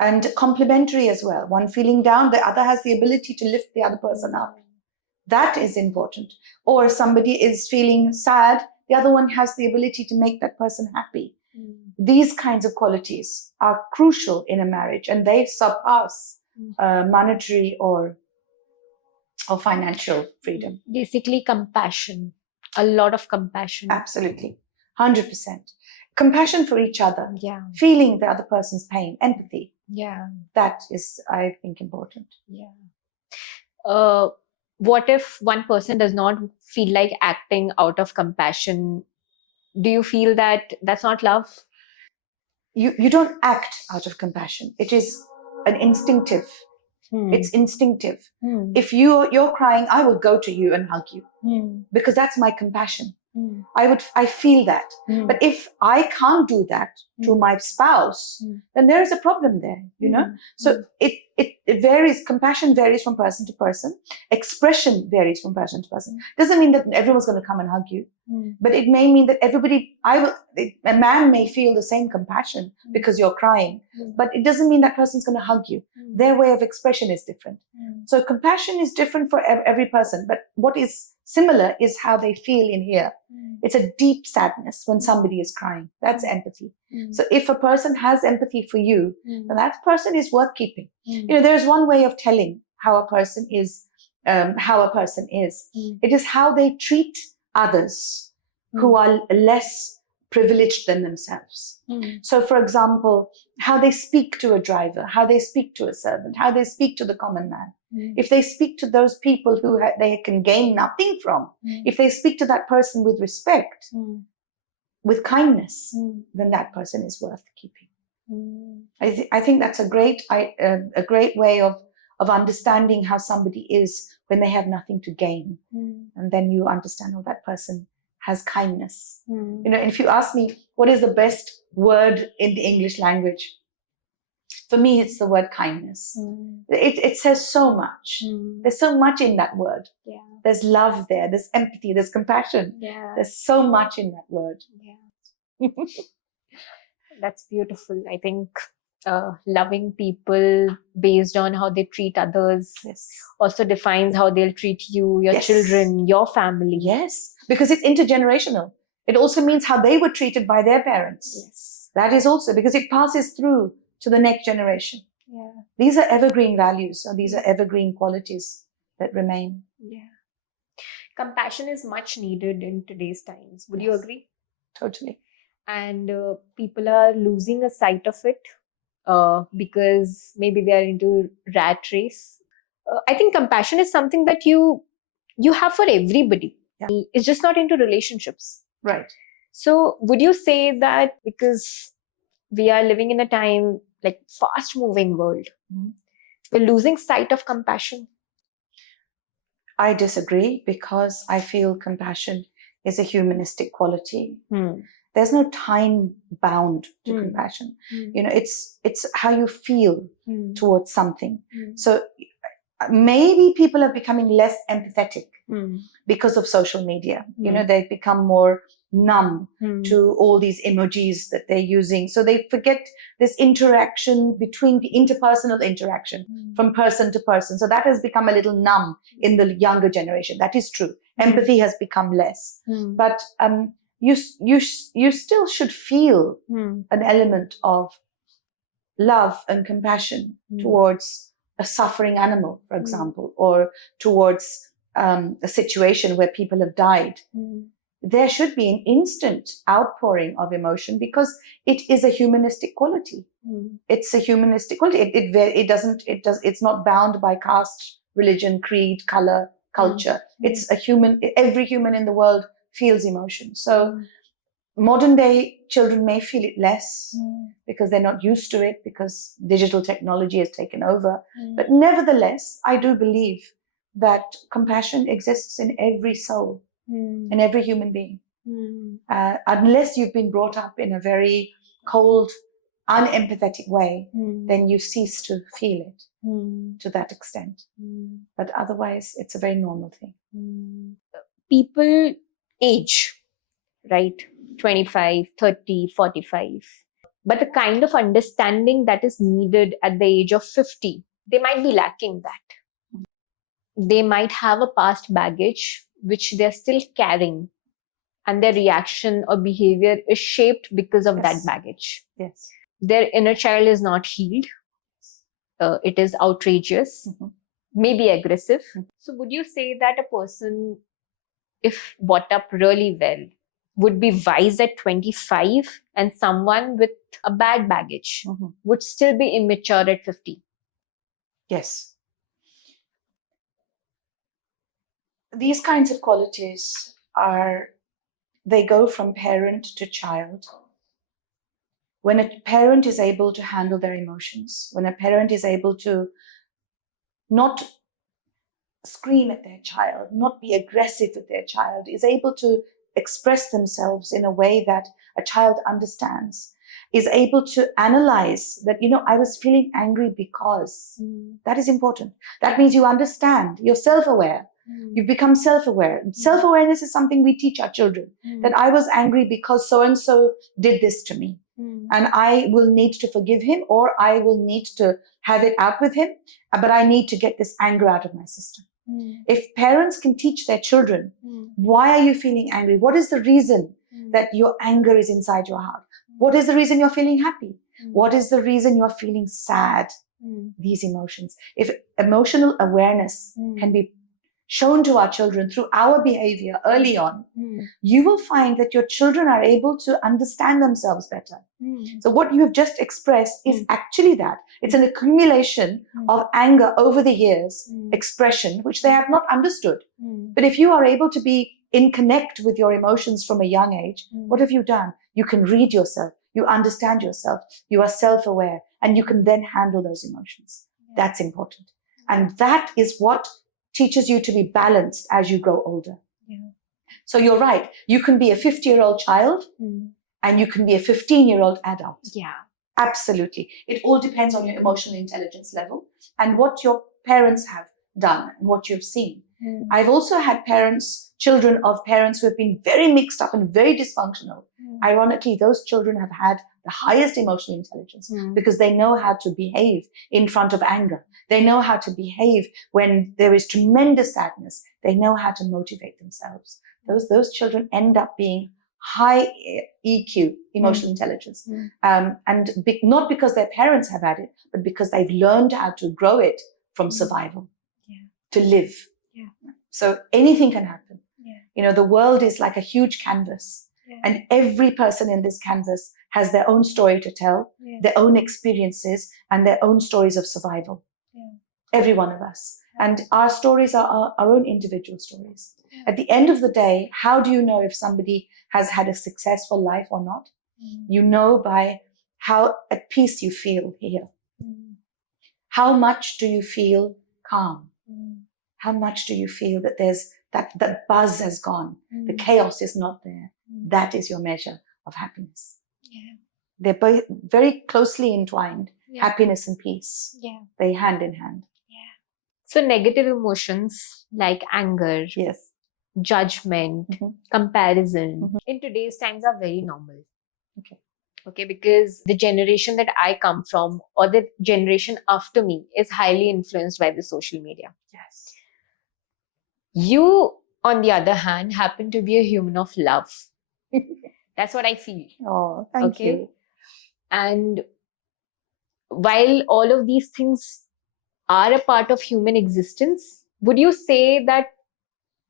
And complementary as well. One feeling down, the other has the ability to lift the other person up. That is important. Or somebody is feeling sad, the other one has the ability to make that person happy. These kinds of qualities are crucial in a marriage, and they surpass monetary or financial freedom. Basically, compassion. A lot of compassion. Absolutely. 100%. Compassion for each other. Yeah. Feeling the other person's pain. Empathy. Yeah. That is, I think, important. Yeah. What if one person does not feel like acting out of compassion? Do you feel that that's not love? You don't act out of compassion. It is an instinctive. It's instinctive. If you're crying, I will go to you and hug you because that's my compassion. I feel that. But if I can't do that to my spouse, then there is a problem there, So it varies. Compassion varies from person to person. Expression varies from person to person. Doesn't mean that everyone's going to come and hug you, but it may mean that a man may feel the same compassion because you're crying, but it doesn't mean that person's going to hug you. Their way of expression is different. So compassion is different for every person, but what is similar is how they feel in here. It's a deep sadness when somebody is crying. That's empathy. So if a person has empathy for you, then that person is worth keeping. There's one way of telling how a person is. It is how they treat others who are less privileged than themselves. So, for example, how they speak to a driver, how they speak to a servant, how they speak to the common man. If they speak to those people who they can gain nothing from, if they speak to that person with respect, with kindness, then that person is worth keeping. I think that's a great way of understanding how somebody is when they have nothing to gain. And then you understand how that person has kindness. And if you ask me, what is the best word in the English language? For me, it's the word kindness. It says so much. There's so much in that word. Yeah. There's love there. There's empathy. There's compassion. Yeah. There's so much in that word. Yeah. That's beautiful. I think loving people based on how they treat others also defines how they'll treat you, your children, your family. Yes, because it's intergenerational. It also means how they were treated by their parents. Yes. That is also because it passes through to the next generation. Yeah. These are evergreen values, or these are evergreen qualities that remain. Yeah. Compassion is much needed in today's times. Would you agree? Totally. And people are losing a sight of it because maybe they are into rat race. I think compassion is something that you have for everybody. Yeah. It's just not into relationships. Right. So would you say that because we are living in a time like fast moving world, we're losing sight of compassion? I disagree because I feel compassion is a humanistic quality. There's no time bound to compassion. It's how you feel towards something. So maybe people are becoming less empathetic because of social media. They've become more numb to all these emojis that they're using. So they forget this interaction between the interpersonal interaction from person to person. So that has become a little numb in the younger generation. That is true. Empathy has become less. But you still should feel an element of love and compassion towards a suffering animal, for example, or towards a situation where people have died. There should be an instant outpouring of emotion because it is a humanistic quality. It's a humanistic quality. It's not bound by caste, religion, creed, color, culture. It's a human. Every human in the world feels emotion. So modern day children may feel it less because they're not used to it, because digital technology has taken over. But nevertheless, I do believe that compassion exists in every soul. in every human being. Unless you've been brought up in a very cold, unempathetic way, then you cease to feel it to that extent. But otherwise, it's a very normal thing. People age, right? 25, 30, 45. But the kind of understanding that is needed at the age of 50, they might be lacking that. They might have a past baggage which they're still carrying, and their reaction or behavior is shaped because of that baggage. Yes. Their inner child is not healed. It is outrageous, maybe aggressive. So would you say that a person, if brought up really well, would be wise at 25, and someone with a bad baggage would still be immature at 50? Yes. These kinds of qualities they go from parent to child. When a parent is able to handle their emotions, when a parent is able to not scream at their child, not be aggressive with their child, is able to express themselves in a way that a child understands, is able to analyze that, I was feeling angry because. That is important. That means you understand, you're self-aware. You've become self-aware. Self-awareness is something we teach our children, that I was angry because so-and-so did this to me. And I will need to forgive him, or I will need to have it out with him, but I need to get this anger out of my system. If parents can teach their children, why are you feeling angry? What is the reason that your anger is inside your heart? What is the reason you're feeling happy? What is the reason you're feeling sad? These emotions. If emotional awareness can be shown to our children through our behavior early on, you will find that your children are able to understand themselves better. So what you have just expressed is actually that. It's an accumulation of anger over the years, expression, which they have not understood. But if you are able to be in connect with your emotions from a young age, what have you done? You can read yourself, you understand yourself, you are self-aware, and you can then handle those emotions. That's important. And that is what teaches you to be balanced as you grow older. So you're right. You can be a 50-year-old child and you can be a 15-year-old adult. Absolutely. It all depends on your emotional intelligence level and what your parents have done and what you've seen. I've also had children of parents who have been very mixed up and very dysfunctional. Ironically, those children have had the highest emotional intelligence because they know how to behave in front of anger. They know how to behave when there is tremendous sadness. They know how to motivate themselves. Those children end up being high EQ, emotional intelligence. Not because their parents have had it, but because they've learned how to grow it from survival to live. So anything can happen. The world is like a huge canvas, and every person in this canvas has their own story to tell, their own experiences, and their own stories of survival. Every one of us. And our stories are our own individual stories. At the end of the day, how do you know if somebody has had a successful life or not? You know by how at peace you feel here. How much do you feel calm? How much do you feel that there's that buzz has gone? The chaos is not there. That is your measure of happiness. They're both very closely entwined. Happiness and peace. They hand in hand. So negative emotions like anger, judgment, comparison in today's times are very normal. Okay, because the generation that I come from or the generation after me is highly influenced by the social media. You, on the other hand, happen to be a human of love. That's what I feel. Oh, thank you. And while all of these things are a part of human existence, would you say that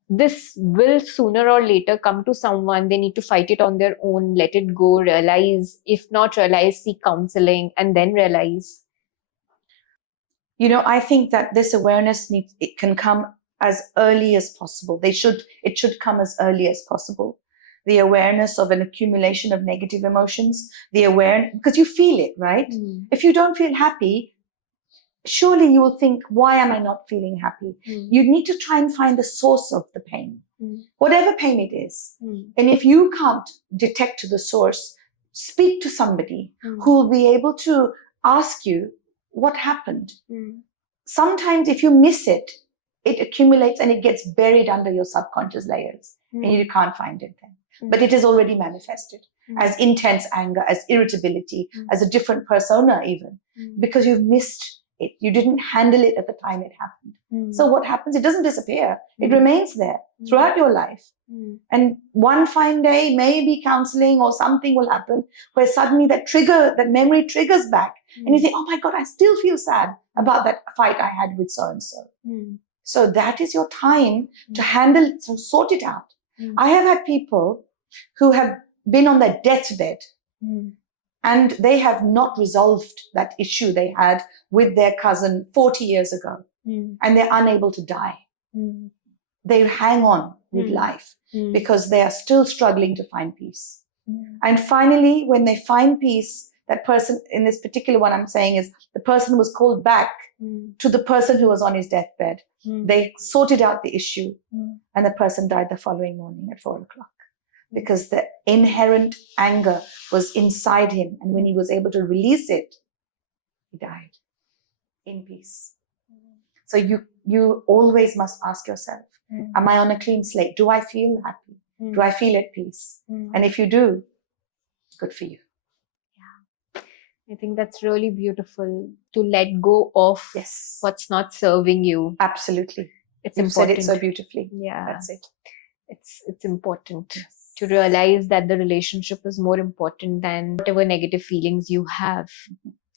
this will sooner or later come to someone? They need to fight it on their own, let it go, realize, if not realize, seek counseling, and then realize? I think that this awareness it can come as early as possible. It should come as early as possible. The awareness of an accumulation of negative emotions, because you feel it, right? If you don't feel happy, surely you will think, why am I not feeling happy? You need to try and find the source of the pain. whatever pain it is. And if you can't detect the source, speak to somebody who will be able to ask you what happened. Sometimes if you miss it, it accumulates and it gets buried under your subconscious layers and you can't find it then. But it is already manifested as intense anger, as irritability, as a different persona even, because you've missed it. You didn't handle it at the time it happened. So what happens? It doesn't disappear. It remains there throughout your life. And one fine day, maybe counseling or something will happen where suddenly that memory triggers back. And you think, oh my God, I still feel sad about that fight I had with so-and-so. So that is your time to handle, to sort it out. I have had people who have been on their deathbed and they have not resolved that issue they had with their cousin 40 years ago. And they're unable to die. They hang on with life because they are still struggling to find peace. And finally, when they find peace, that person, in this particular one I'm saying, is the person was called back to the person who was on his deathbed. They sorted out the issue and the person died the following morning at 4 o'clock because the inherent anger was inside him. And when he was able to release it, he died in peace. So you always must ask yourself, am I on a clean slate? Do I feel happy? Do I feel at peace? And if you do, good for you. I think that's really beautiful to let go of what's not serving you. Absolutely. It's You've important. said it so beautifully. Yeah. That's it. It's important to realize that the relationship is more important than whatever negative feelings you have,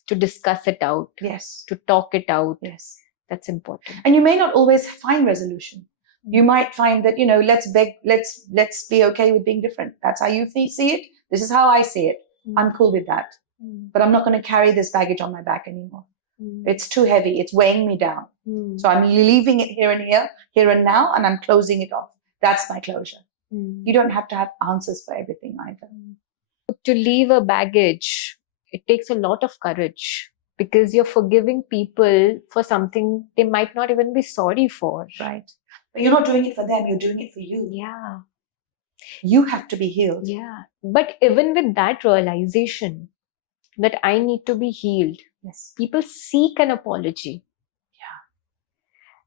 to discuss it out, to talk it out. That's important. And you may not always find resolution. You might find that, let's be okay with being different. That's how you see it. This is how I see it. I'm cool with that. But I'm not going to carry this baggage on my back anymore. It's too heavy. It's weighing me down. So I'm leaving it here and now, and I'm closing it off. That's my closure. You don't have to have answers for everything either. To leave a baggage, it takes a lot of courage because you're forgiving people for something they might not even be sorry for. Right. But you're not doing it for them. You're doing it for you. Yeah. You have to be healed. Yeah. But even with that realization that I need to be healed, people seek an apology.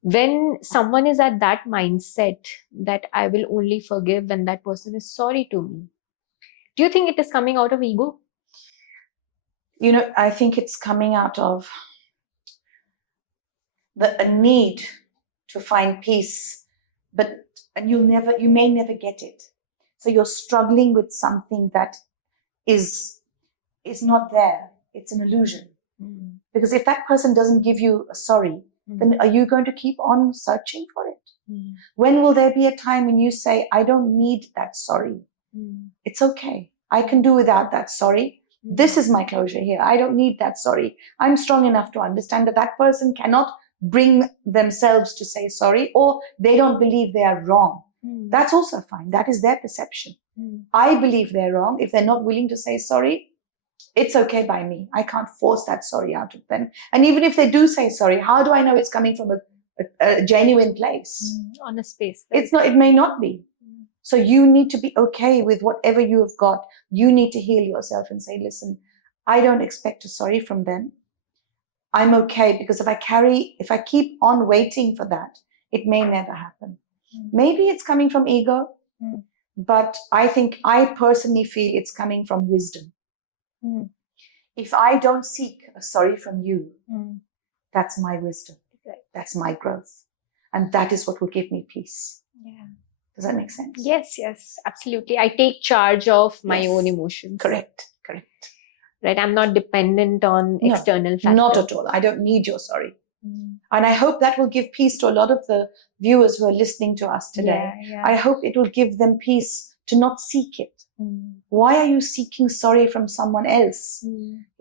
When someone is at that mindset that I will only forgive when that person is sorry to me, do you think it is coming out of ego? I think it's coming out of a need to find peace, and you may never get it. So you're struggling with something that is not there. It's an illusion. Because if that person doesn't give you a sorry, then are you going to keep on searching for it? When will there be a time when you say, I don't need that sorry? It's okay. I can do without that sorry. This is my closure here. I don't need that sorry. I'm strong enough to understand that that person cannot bring themselves to say sorry, or they don't believe they are wrong. That's also fine. That is their perception. I believe they're wrong. If they're not willing to say sorry, it's okay by me. I can't force that sorry out of them. And even if they do say sorry, how do I know it's coming from a genuine place? Honest space. It's not. It may not be. So you need to be okay with whatever you have got. You need to heal yourself and say, listen, I don't expect a sorry from them. I'm okay, because if I keep on waiting for that, it may never happen. Maybe it's coming from ego, but I personally feel it's coming from wisdom. If I don't seek a sorry from you, that's my wisdom. That's my growth. And that is what will give me peace. Does that make sense? Yes, absolutely. I take charge of my own emotions. Correct. Right? I'm not dependent on external factors. Not at all. I don't need your sorry. And I hope that will give peace to a lot of the viewers who are listening to us today. I hope it will give them peace to not seek it. Why are you seeking sorry from someone else?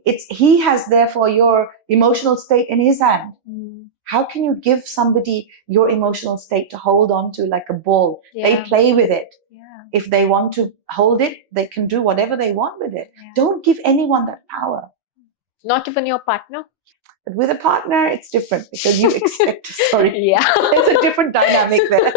He has therefore your emotional state in his hand. How can you give somebody your emotional state to hold on to like a ball? They play with it. If they want to hold it, they can do whatever they want with it. Don't give anyone that power. Not even your partner? But with a partner, it's different because you expect a sorry. Yeah. There's a different dynamic there.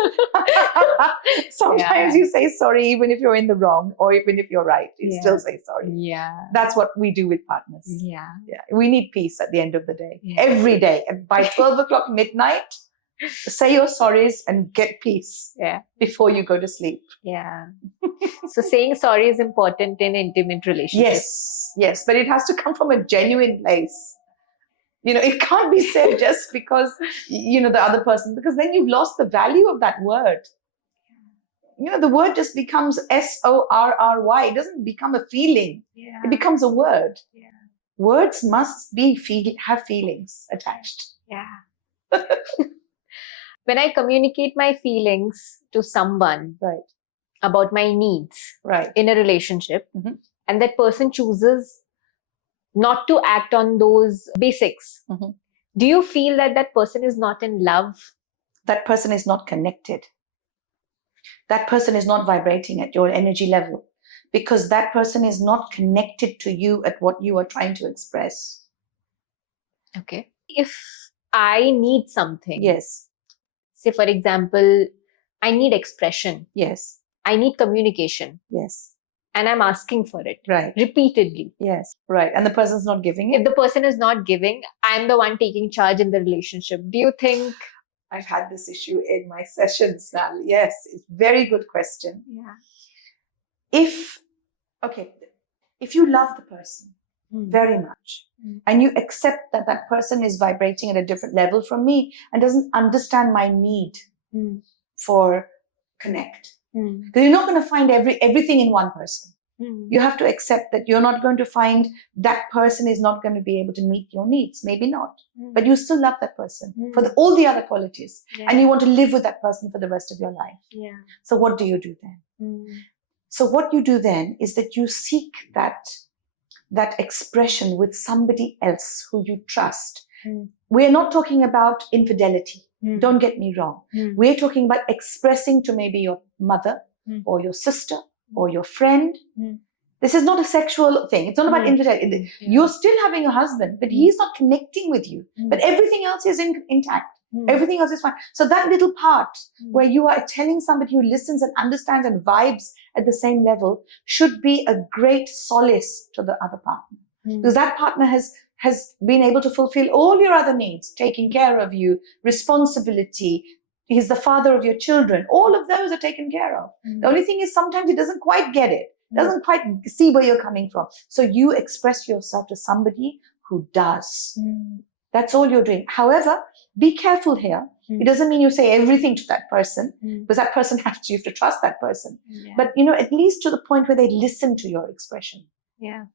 Sometimes you say sorry even if you're in the wrong, or even if you're right, you still say sorry. Yeah. That's what we do with partners. Yeah. Yeah. We need peace at the end of the day. Yeah. Every day. And by 12 o'clock midnight, say your sorries and get peace before you go to sleep. Yeah. So saying sorry is important in intimate relationships. Yes. But it has to come from a genuine place. It can't be said just because, the other person, because then you've lost the value of that word. The word just becomes SORRY. It doesn't become a feeling. Yeah. It becomes a word. Yeah. Words must have feelings attached. Yeah. When I communicate my feelings to someone about my needs in a relationship, and that person chooses not to act on those basics, do you feel that that person is not in love? That person is not connected. That person is not vibrating at your energy level, because that person is not connected to you at what you are trying to express. Okay. If I need something, yes. Say, for example, I need expression. Yes. I need communication. Yes. And I'm asking for it. Right. Repeatedly. Yes. Right. And the person's not giving it. If the person is not giving, I'm the one taking charge in the relationship. Do you think? I've had this issue in my sessions now. Yes. It's a very good question. Yeah. If you love the person very much, and you accept that that person is vibrating at a different level from me and doesn't understand my need for connect, because you're not going to find everything in one person. You have to accept that you're not going to find that person is not going to be able to meet your needs. Maybe not. But you still love that person for all the other qualities. And you want to live with that person for the rest of your life. Yeah. So what do you do then? So what you do then is that you seek that expression with somebody else who you trust. We're not talking about infidelity. Don't get me wrong. We're talking about expressing to maybe your mother or your sister or your friend. This is not a sexual thing. It's not about infidelity. You're still having a husband, but he's not connecting with you. But everything else is intact. Everything else is fine. So that little part where you are telling somebody who listens and understands and vibes at the same level should be a great solace to the other partner. Because that partner has been able to fulfill all your other needs, taking care of you, responsibility. He's the father of your children. All of those are taken care of. The only thing is sometimes he doesn't quite get it. Doesn't quite see where you're coming from. So you express yourself to somebody who does. That's all you're doing. However, be careful here. It doesn't mean you say everything to that person, because that person you have to trust that person. But at least to the point where they listen to your expression. Yeah.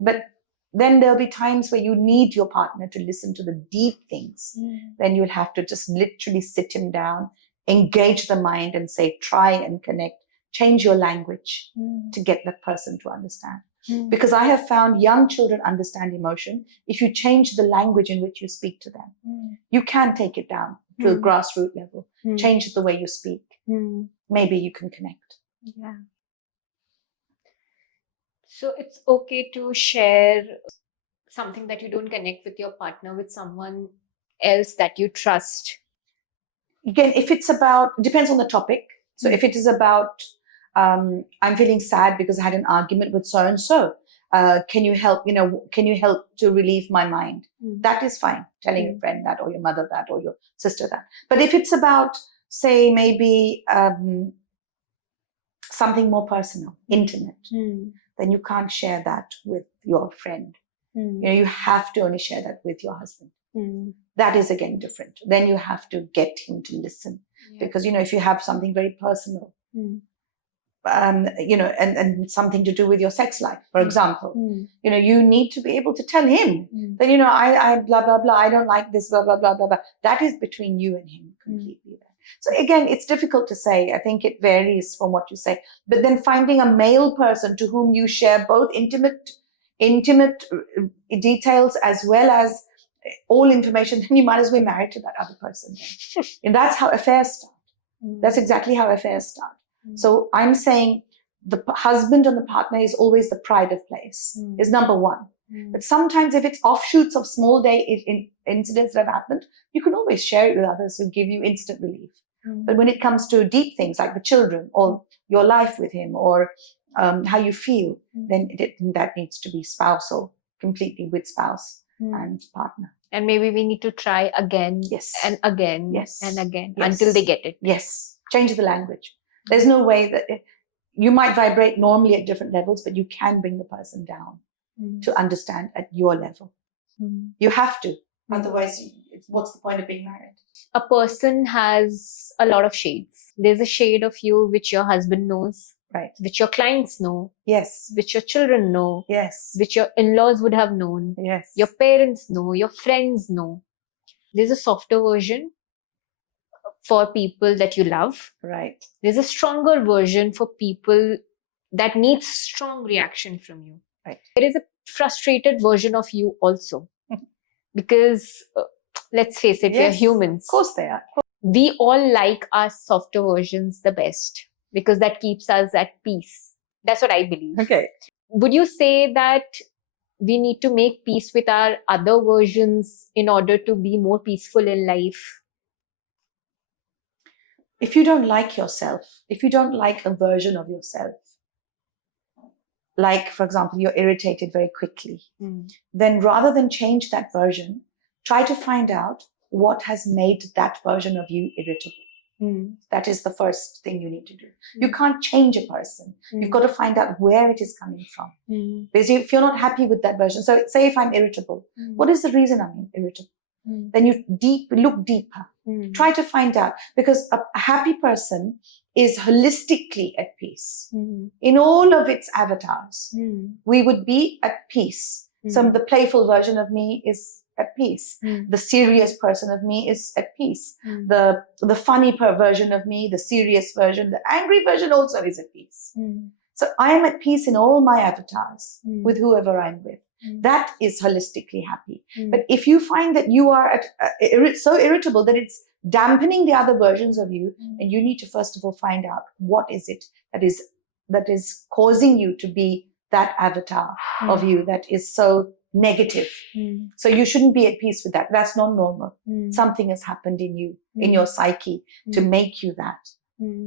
But then there'll be times where you need your partner to listen to the deep things. Then you'll have to just literally sit him down, engage the mind and say, try and connect, change your language to get that person to understand. Because I have found young children understand emotion if you change the language in which you speak to them. You can take it down to a grassroots level, change the way you speak. Maybe you can connect. Yeah. So it's okay to share something that you don't connect with your partner with someone else that you trust. Again, if it's about, depends on the topic. So if it is about, I'm feeling sad because I had an argument with so-and-so. Can you help to relieve my mind? That is fine. Telling your friend that, or your mother that, or your sister that. But if it's about, say, maybe something more personal, intimate, then you can't share that with your friend. You have to only share that with your husband. That is again different. Then you have to get him to listen. Because, if you have something very personal, and something to do with your sex life, for example, you need to be able to tell him that, I blah, blah, blah, I don't like this, blah, blah, blah, blah, blah. That is between you and him completely. So again, it's difficult to say. I think it varies from what you say. But then finding a male person to whom you share both intimate details as well as all information, then you might as well be married to that other person. And that's how affairs start. That's exactly how affairs start. So I'm saying the husband and the partner is always the pride of place, is number one. But sometimes if it's offshoots of small day incidents that have happened, you can always share it with others who give you instant relief. But when it comes to deep things like the children or your life with him or how you feel, then that needs to be spousal, completely with spouse and partner. And maybe we need to try again and again and again until they get it. Yes. Change the language. There's no way that you might vibrate normally at different levels, but you can bring the person down to understand at your level. You have to. Otherwise, what's the point of being married? A person has a lot of shades. There's a shade of you which your husband knows, right? Which your clients know, yes. Which your children know, yes. Which your in-laws would have known, yes. Your parents know, your friends know. There's a softer version for people that you love. Right. There's a stronger version for people that needs strong reaction from you. Right. There is a frustrated version of you also. Because let's face it, we're humans. Of course they are. We all like our softer versions the best because that keeps us at peace. That's what I believe. Okay. Would you say that we need to make peace with our other versions in order to be more peaceful in life? If you don't like yourself, if you don't like a version of yourself, like, for example, you're irritated very quickly, then rather than change that version, try to find out what has made that version of you irritable. That is the first thing you need to do. You can't change a person. You've got to find out where it is coming from. Because if you're not happy with that version, so say if I'm irritable, what is the reason I'm irritable? Then you look deeper. Try to find out, because a happy person is holistically at peace. In all of its avatars, we would be at peace. So the playful version of me is at peace. The serious person of me is at peace. The funny version of me, the serious version, the angry version also is at peace. So I am at peace in all my avatars with whoever I'm with. That is holistically happy. But if you find that you are so irritable that it's dampening the other versions of you, then you need to first of all find out what is it that is causing you to be that avatar of you that is so negative. So you shouldn't be at peace with that. That's not normal. Something has happened in you, in your psyche, to make you that.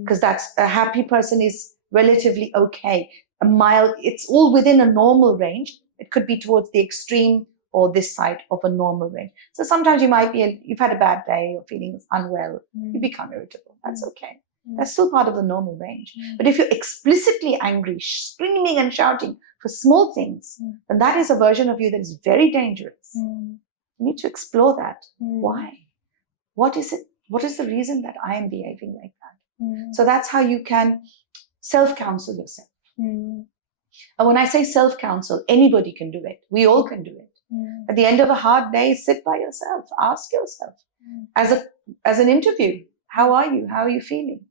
Because that's a happy person is relatively okay. It's all within a normal range. It could be towards the extreme or this side of a normal range. So sometimes you've had a bad day, you're feeling unwell, you become irritable. That's okay. That's still part of the normal range. But if you're explicitly angry, screaming and shouting for small things, then that is a version of you that is very dangerous. You need to explore that. Why? What is it? What is the reason that I am behaving like that? So that's how you can self-counsel yourself. And when I say self-counsel, anybody can do it. We all can do it. At the end of a hard day, sit by yourself. Ask yourself, as an interview, how are you? How are you feeling?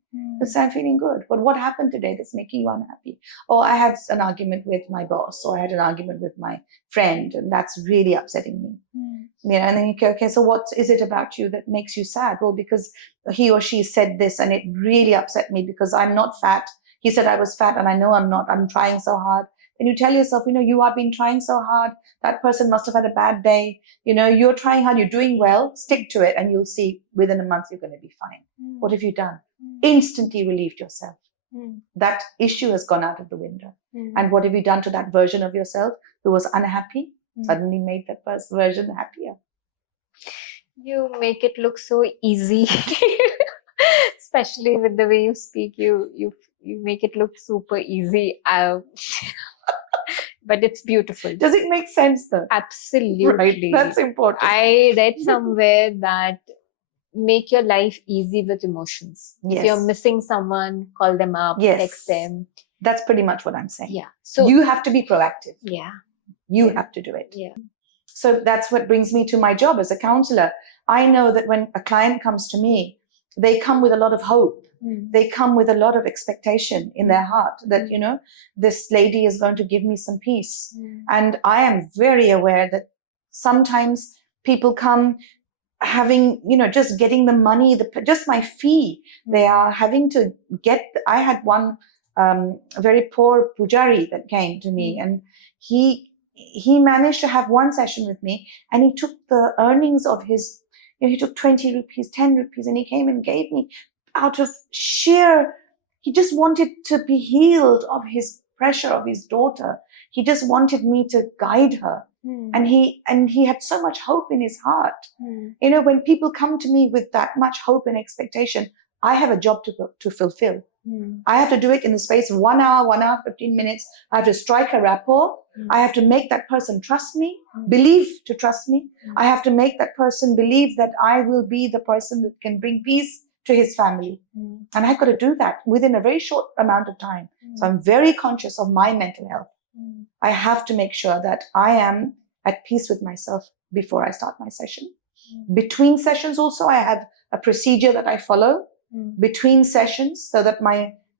Because I'm feeling good. But what happened today that's making you unhappy? Or I had an argument with my boss, or I had an argument with my friend, and that's really upsetting me. And then you go, okay, so what is it about you that makes you sad? Well, because he or she said this, and it really upset me because I'm not fat. He said I was fat, and I know I'm not. I'm trying so hard. Then you tell yourself, you have been trying so hard. That person must have had a bad day. You're trying hard. You're doing well. Stick to it, and you'll see within a month you're going to be fine. What have you done? Instantly relieved yourself. That issue has gone out of the window. And what have you done to that version of yourself who was unhappy? Suddenly made that first version happier. You make it look so easy. Especially with the way you speak, you make it look super easy. But it's beautiful. Does it make sense though? Absolutely. Right. That's important. I read somewhere that make your life easy with emotions. Yes. If you're missing someone, call them up, text them. That's pretty much what I'm saying. Yeah. So you have to be proactive. Yeah. You have to do it. Yeah. So that's what brings me to my job as a counselor. I know that when a client comes to me, they come with a lot of hope. They come with a lot of expectation in their heart that, this lady is going to give me some peace. And I am very aware that sometimes people come having, just getting the money, just my fee. They are having to I had one very poor pujari that came to me, and he he managed to have one session with me, and he took the earnings of his, he took 20 rupees, 10 rupees, and he came and gave me out of sheer, he just wanted to be healed of his pressure of his daughter. He just wanted me to guide her. And he had so much hope in his heart. When people come to me with that much hope and expectation, I have a job to fulfill. I have to do it in the space of 1 hour, 15 minutes. I have to strike a rapport. I have to make that person trust me, believe to trust me. I have to make that person believe that I will be the person that can bring peace to his family. And I've got to do that within a very short amount of time. So I'm very conscious of my mental health. I have to make sure that I am at peace with myself before I start my session. Between sessions also, I have a procedure that I follow between sessions, so that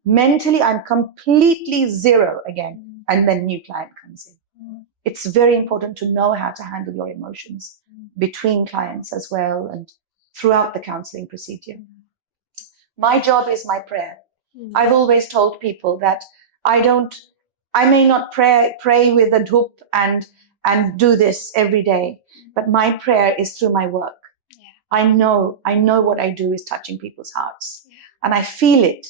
mentally I'm completely zero again, and then new client comes in. It's very important to know how to handle your emotions between clients as well, and throughout the counseling procedure. My job is my prayer. I've always told people that I may not pray with a dhup and do this every day, but my prayer is through my work. I know what I do is touching people's hearts, and I feel it.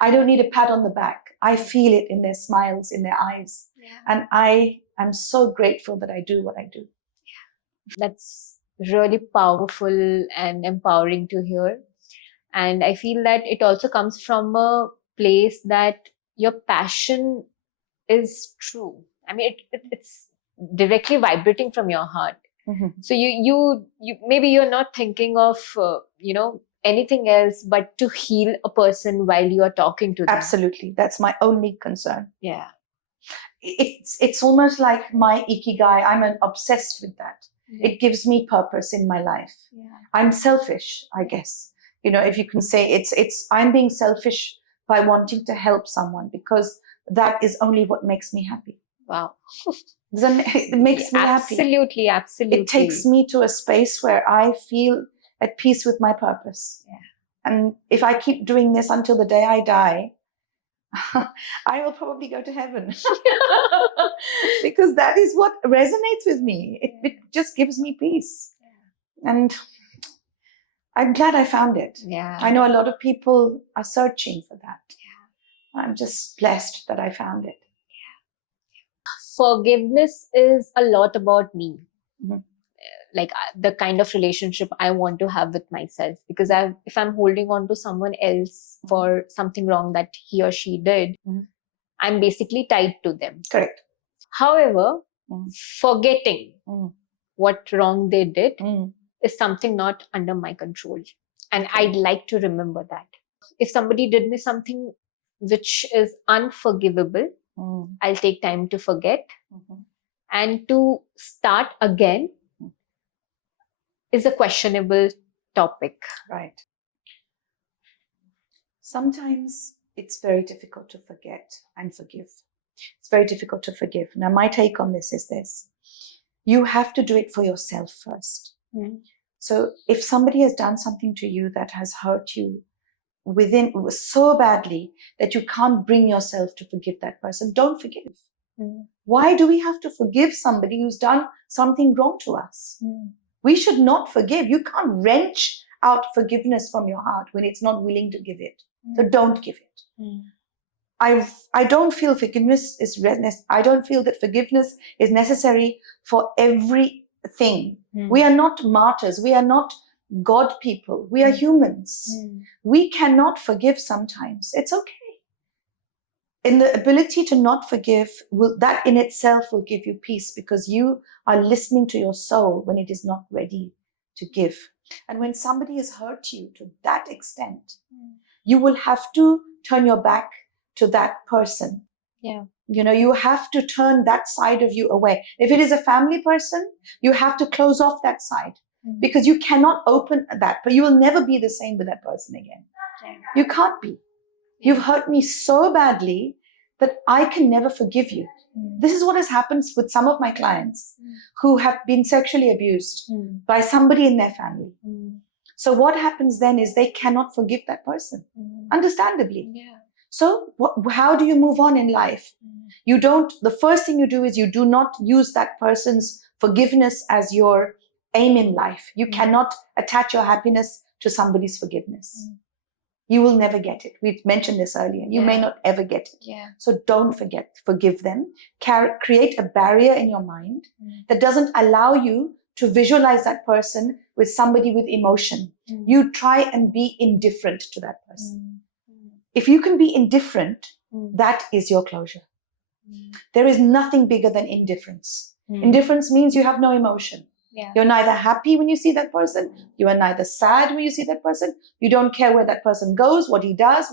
I don't need a pat on the back. I feel it in their smiles, in their eyes. And I am so grateful that I do what I do. That's really powerful and empowering to hear. And I feel that it also comes from a place that your passion is true. I mean, it's directly vibrating from your heart. So you maybe you're not thinking of anything else but to heal a person while you are talking to them. Absolutely, that's my only concern. Yeah, it's almost like my ikigai. I'm obsessed with that. It gives me purpose in my life. I'm selfish, I guess. If you can say it's I'm being selfish by wanting to help someone, because that is only what makes me happy. Wow. It makes me happy. Absolutely. It takes me to a space where I feel at peace with my purpose. And if I keep doing this until the day I die, I will probably go to heaven. Because that is what resonates with me. It just gives me peace. And I'm glad I found it. I know a lot of people are searching for that. I'm just blessed that I found it. Forgiveness is a lot about me. Like the kind of relationship I want to have with myself, because if I'm holding on to someone else for something wrong that he or she did, I'm basically tied to them. Correct. However, forgetting what wrong they did is something not under my control. And I'd like to remember that. If somebody did me something which is unforgivable, I'll take time to forget. And to start again is a questionable topic. Right. Sometimes it's very difficult to forget and forgive. It's very difficult to forgive. Now, my take on this is this. You have to do it for yourself first. So if somebody has done something to you that has hurt you so badly that you can't bring yourself to forgive that person, don't forgive. Why do we have to forgive somebody who's done something wrong to us? We should not forgive. You can't wrench out forgiveness from your heart when it's not willing to give it. So don't give it. I don't feel forgiveness is I don't feel that forgiveness is necessary for everything. We are not martyrs. We are not God people. We are humans. We cannot forgive sometimes. It's okay. And the ability to not forgive, that in itself will give you peace, because you are listening to your soul when it is not ready to give. And when somebody has hurt you to that extent, you will have to turn your back to that person. You have to turn that side of you away. If it is a family person, you have to close off that side, because you cannot open that, but you will never be the same with that person again. You can't be. You've hurt me so badly that I can never forgive you. This is what has happened with some of my clients who have been sexually abused by somebody in their family. So what happens then is they cannot forgive that person, understandably. So how do you move on in life? The first thing you do is you do not use that person's forgiveness as your aim in life. You cannot attach your happiness to somebody's forgiveness. You will never get it. We've mentioned this earlier. You may not ever get it. So don't forgive them. Create a barrier in your mind that doesn't allow you to visualize that person with somebody with emotion. You try and be indifferent to that person. If you can be indifferent, that is your closure. There is nothing bigger than indifference. Indifference means you have no emotion. You're neither happy when you see that person. You are neither sad when you see that person. You don't care where that person goes, what he does,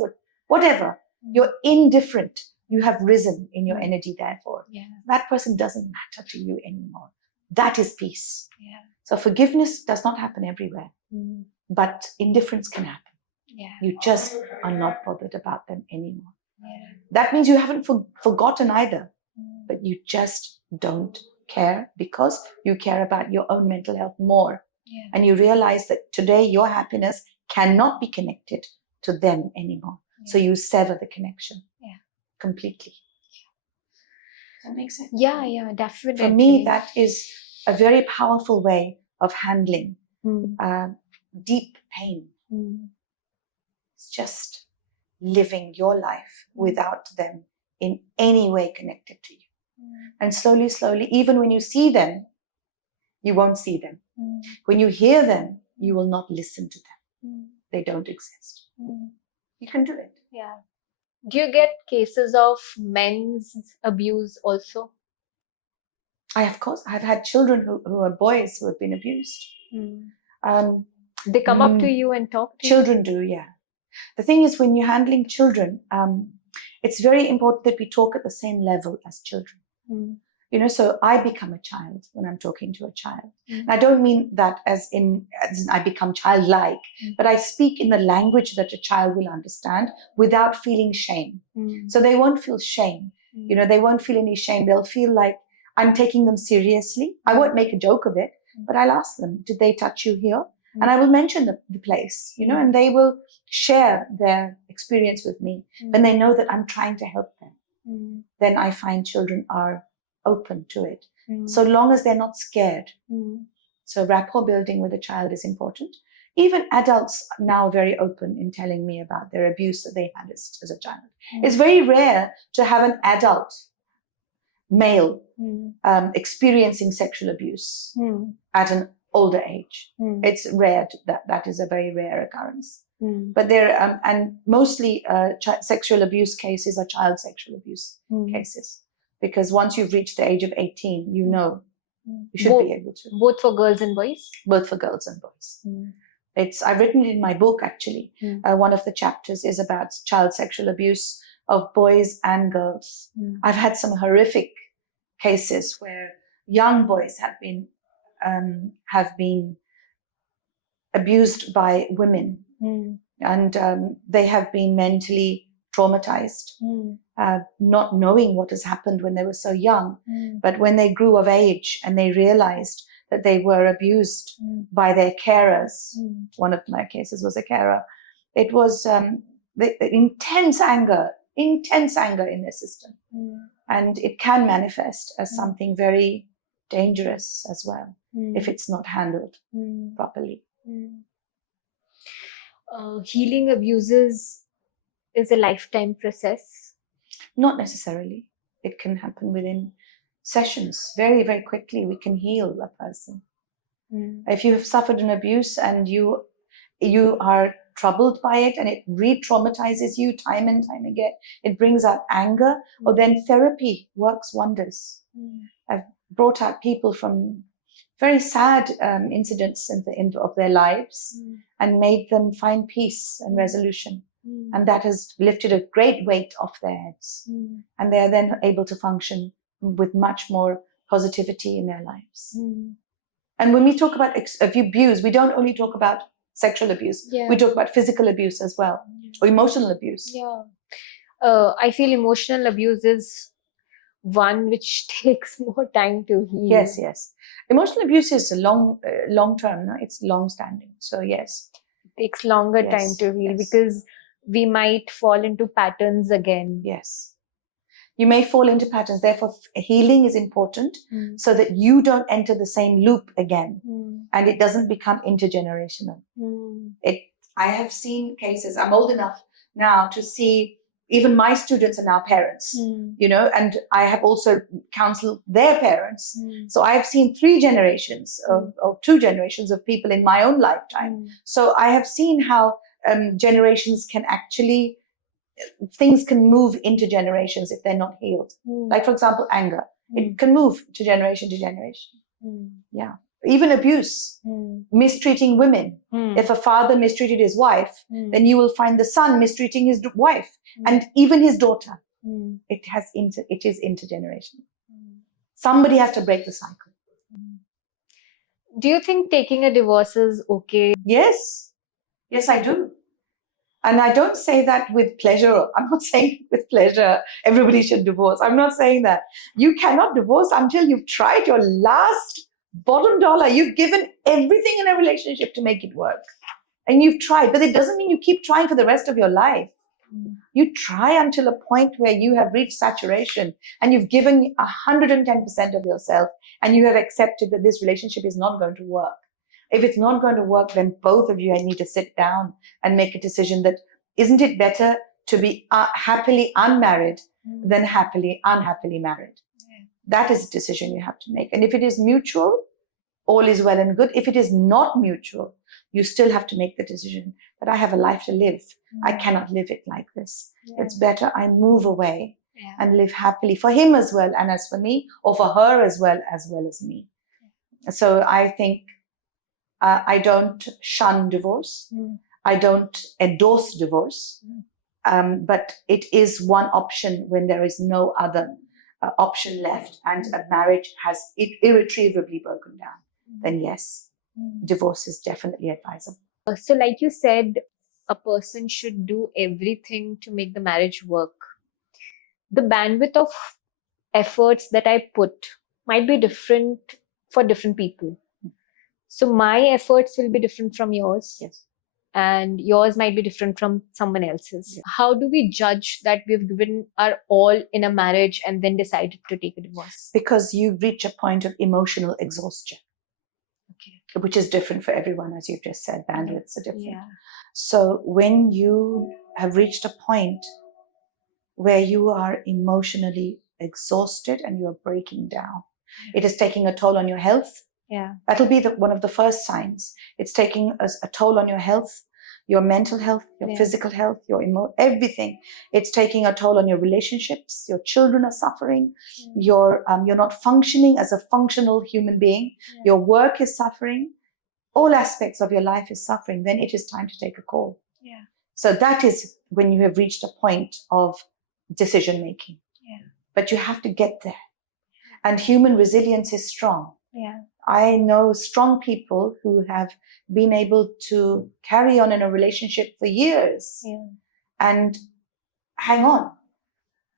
whatever. You're indifferent. You have risen in your energy, therefore. That person doesn't matter to you anymore. That is peace. So forgiveness does not happen everywhere, but indifference can happen. You just are not bothered about them anymore. That means you haven't forgotten either, but you just don't care because you care about your own mental health more. And you realize that today your happiness cannot be connected to them anymore. So you sever the connection completely. Does that make sense? Yeah, definitely. For me, that is a very powerful way of handling deep pain. It's just living your life without them in any way connected to you. And slowly, even when you see them, you won't see them. When you hear them, you will not listen to them. They don't exist. You can do it. Do you get cases of men's abuse also? Of course, I've had children who are boys who have been abused. They come up to you and talk to children do, The thing is, when you're handling children, it's very important that we talk at the same level as children. So I become a child when I'm talking to a child. And I don't mean that as in I become childlike, but I speak in the language that a child will understand without feeling shame. So they won't feel shame. They won't feel any shame. They'll feel like I'm taking them seriously. I won't make a joke of it, but I'll ask them, did they touch you here? And I will mention the place, and they will share their experience with me. When they know that I'm trying to help them, then I find children are open to it. So long as they're not scared. So rapport building with a child is important. Even adults now are very open in telling me about their abuse that they had as a child. It's very rare to have an adult male experiencing sexual abuse at an older age. It's rare. That is a very rare occurrence. But there and mostly sexual abuse cases are child sexual abuse cases, because once you've reached the age of 18, you should be able to. Both for girls and boys? Both for girls and boys. I've written it in my book, actually. One of the chapters is about child sexual abuse of boys and girls. I've had some horrific cases where young boys have been abused by women, and they have been mentally traumatized, not knowing what has happened when they were so young. But when they grew of age and they realized that they were abused by their carers, one of my cases was a carer, it was the intense anger in their system. And it can manifest as something very dangerous as well, if it's not handled properly. Healing abuses is a lifetime process? Not necessarily. It can happen within sessions. Very, very quickly we can heal a person. If you have suffered an abuse and you are troubled by it and it re-traumatizes you time and time again, it brings out anger, or then therapy works wonders. I've brought out people from very sad incidents of their lives and made them find peace and resolution. And that has lifted a great weight off their heads. And they are then able to function with much more positivity in their lives. And when we talk about abuse, we don't only talk about sexual abuse. We talk about physical abuse as well, or emotional abuse. I feel emotional abuse is one which takes more time to heal. Yes. Emotional abuse is long term. No? It's long standing. So yes. It takes longer time to heal because we might fall into patterns again. Yes. You may fall into patterns. Therefore, healing is important Mm. so that you don't enter the same loop again Mm. and it doesn't become intergenerational. Mm. I have seen cases, I'm old enough now to see, even my students are now parents, Mm. and I have also counseled their parents. Mm. So I've seen 3 generations or 2 generations of people in my own lifetime. Mm. So I have seen how generations can actually, things can move into generations if they're not healed. Mm. Like, for example, anger. Mm. It can move to generation to generation. Mm. Yeah. Even abuse, Mm. mistreating women. Mm. If a father mistreated his wife, Mm. then you will find the son mistreating his wife Mm. and even his daughter. Mm. It is intergenerational. Mm. Somebody has to break the cycle. Do you think taking a divorce is okay? Yes. Yes, I do. And I don't say that with pleasure. I'm not saying with pleasure everybody should divorce. I'm not saying that. You cannot divorce until you've tried your last bottom dollar. You've given everything in a relationship to make it work. And you've tried, but it doesn't mean you keep trying for the rest of your life. Mm. You try until a point where you have reached saturation and you've given 110% of yourself and you have accepted that this relationship is not going to work. If it's not going to work, then both of you need to sit down and make a decision that, isn't it better to be happily unmarried than happily unhappily married? Yeah. That is a decision you have to make. And if it is mutual, all is well and good. If it is not mutual, you still have to make the decision that I have a life to live. I cannot live it like this. Yeah. It's better I move away Yeah. and live happily for him as well, and as for me, or for her as well as me. So I think I don't shun divorce. Mm. I don't endorse divorce. But it is one option when there is no other option left and a marriage has irretrievably broken down. Then yes, divorce is definitely advisable. So, like you said, a person should do everything to make the marriage work. The bandwidth of efforts that I put might be different for different people. So, my efforts will be different from yours. Yes. And yours might be different from someone else's. Yes. How do we judge that we've given our all in a marriage and then decided to take a divorce? Because you reach a point of emotional exhaustion. Okay. Which is different for everyone, as you've just said. Bandwidths are different. Yeah. So when you have reached a point where you are emotionally exhausted and you're breaking down, it is taking a toll on your health. Yeah. That'll be one of the first signs. It's taking a toll on your health, your mental health, your physical health, your everything. It's taking a toll on your relationships. Your children are suffering. You're not functioning as a functional human being. Your work is suffering. All aspects of your life is suffering. Then it is time to take a call. Yeah. So that is when you have reached a point of decision making. Yeah. But you have to get there. And human resilience is strong. Yeah. I know strong people who have been able to carry on in a relationship for years and hang on.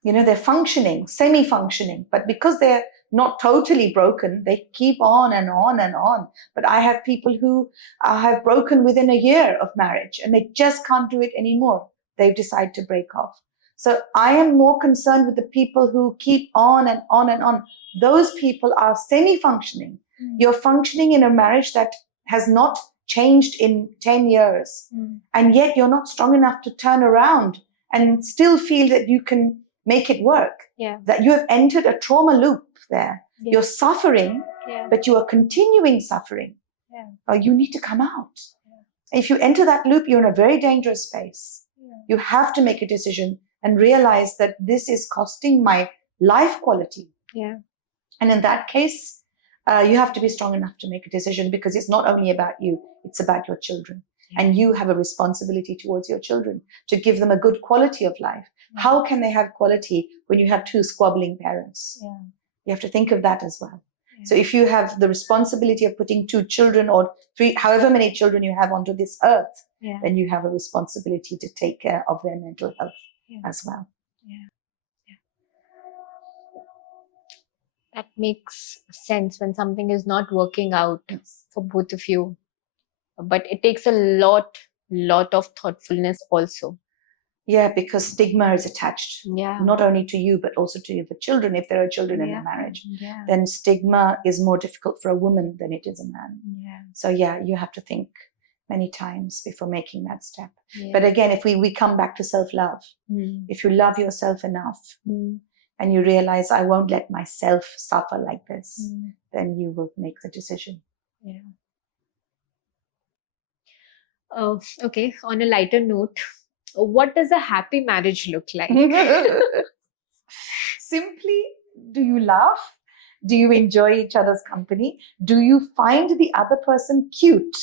They're functioning, semi-functioning, but because they're not totally broken, they keep on and on and on. But I have people who have broken within a year of marriage and they just can't do it anymore. They've decided to break off. So I am more concerned with the people who keep on and on and on. Those people are semi-functioning. You're functioning in a marriage that has not changed in 10 years. And yet you're not strong enough to turn around and still feel that you can make it work. Yeah. That you have entered a trauma loop there. Yeah. You're suffering, but you are continuing suffering. You need to come out. If you enter that loop, you're in a very dangerous space. You have to make a decision and realize that this is costing my life quality. And in that case, you have to be strong enough to make a decision, because it's not only about you, it's about your children. And you have a responsibility towards your children to give them a good quality of life. How can they have quality when you have 2 squabbling parents? You have to think of that as well. So if you have the responsibility of putting 2 children or 3, however many children you have onto this earth, then you have a responsibility to take care of their mental health as well. That makes sense when something is not working out for both of you. But it takes a lot of thoughtfulness also. Yeah, because stigma is attached Yeah. not only to you, but also to the children. If there are children in the marriage, then stigma is more difficult for a woman than it is a man. Yeah. So yeah, you have to think many times before making that step. Yeah. But again, if we come back to self-love, if you love yourself enough and you realize, I won't let myself suffer like this, then you will make the decision. Yeah. Okay, on a lighter note, what does a happy marriage look like? Simply, do you laugh? Do you enjoy each other's company? Do you find the other person cute?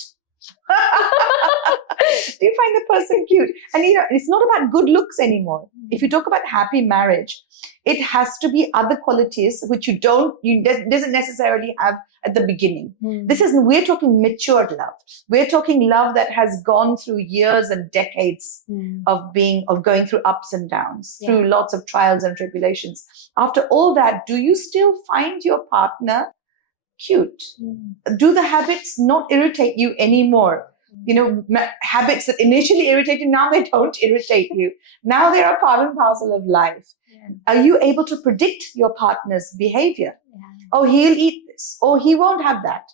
Do you find the person cute? And it's not about good looks anymore. If you talk about happy marriage, it has to be other qualities which you doesn't necessarily have at the beginning. We're talking matured love. We're talking love that has gone through years and decades of going through ups and downs, through lots of trials and tribulations. After all that, do you still find your partner cute? Do the habits not irritate you anymore? Habits that initially irritated, now they don't irritate you. Now they are part and parcel of life. Are you able to predict your partner's behavior? Oh, he'll eat this. Oh, he won't have that.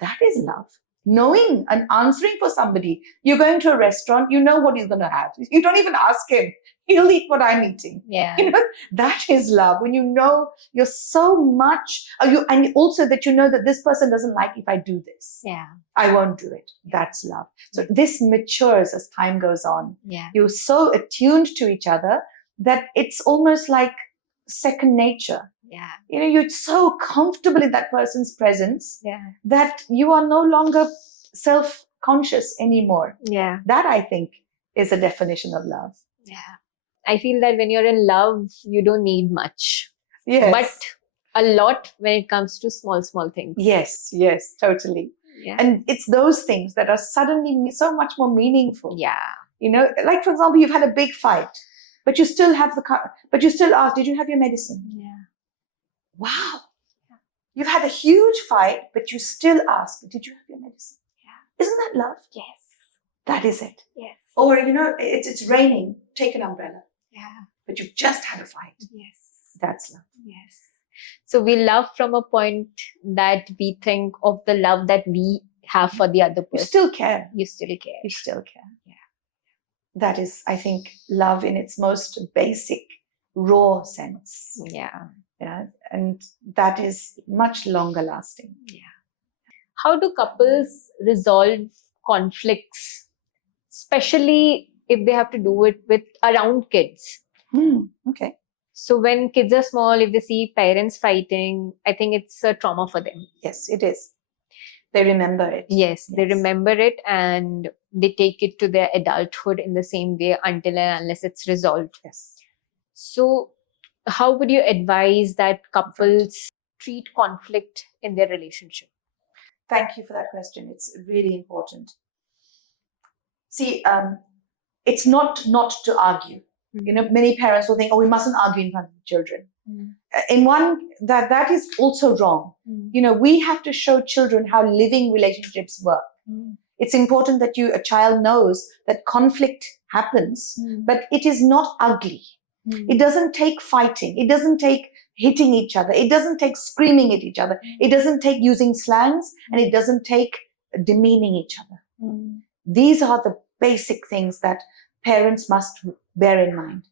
That is love. Knowing and answering for somebody. You're going to a restaurant, you know what he's going to have. You don't even ask him. He'll eat what I'm eating. That is love. When you know you're so much, and also that you know that this person doesn't like if I do this. I won't do it. That's love. So this matures as time goes on. You're so attuned to each other that it's almost like second nature. You're so comfortable in that person's presence that you are no longer self-conscious anymore. That, I think, is a definition of love. I feel that when you're in love, you don't need much. Yes. But a lot when it comes to small things. Yes, totally. And it's those things that are suddenly so much more meaningful. Like, for example, you've had a big fight, but you still but you still ask, did you have your medicine? Wow. You've had a huge fight, but you still ask, did you have your medicine? Isn't that love? Yes. That is it. Yes. Or, it's raining, take an umbrella. But you've just had a fight. Yes. That's love. Yes. So we love from a point that we think of the love that we have for the other person. You still care. You still care. You still care. That is, I think, love in its most basic, raw sense. And that is much longer lasting. How do couples resolve conflicts, especially if they have to do it around kids? Okay. So when kids are small, if they see parents fighting, I think it's a trauma for them. Yes, it is. They remember it. Yes, they remember it, and they take it to their adulthood in the same way until and unless it's resolved. So how would you advise that couples treat conflict in their relationship? Thank you for that question. It's really important. See, it's not to argue. Many parents will think, oh, we mustn't argue in front of the children. In one, that is also wrong. We have to show children how living relationships work. It's important that a child knows that conflict happens, but it is not ugly. It doesn't take fighting. It doesn't take hitting each other. It doesn't take screaming at each other. It doesn't take using slangs, and it doesn't take demeaning each other. These are the basic things that parents must bear in mind.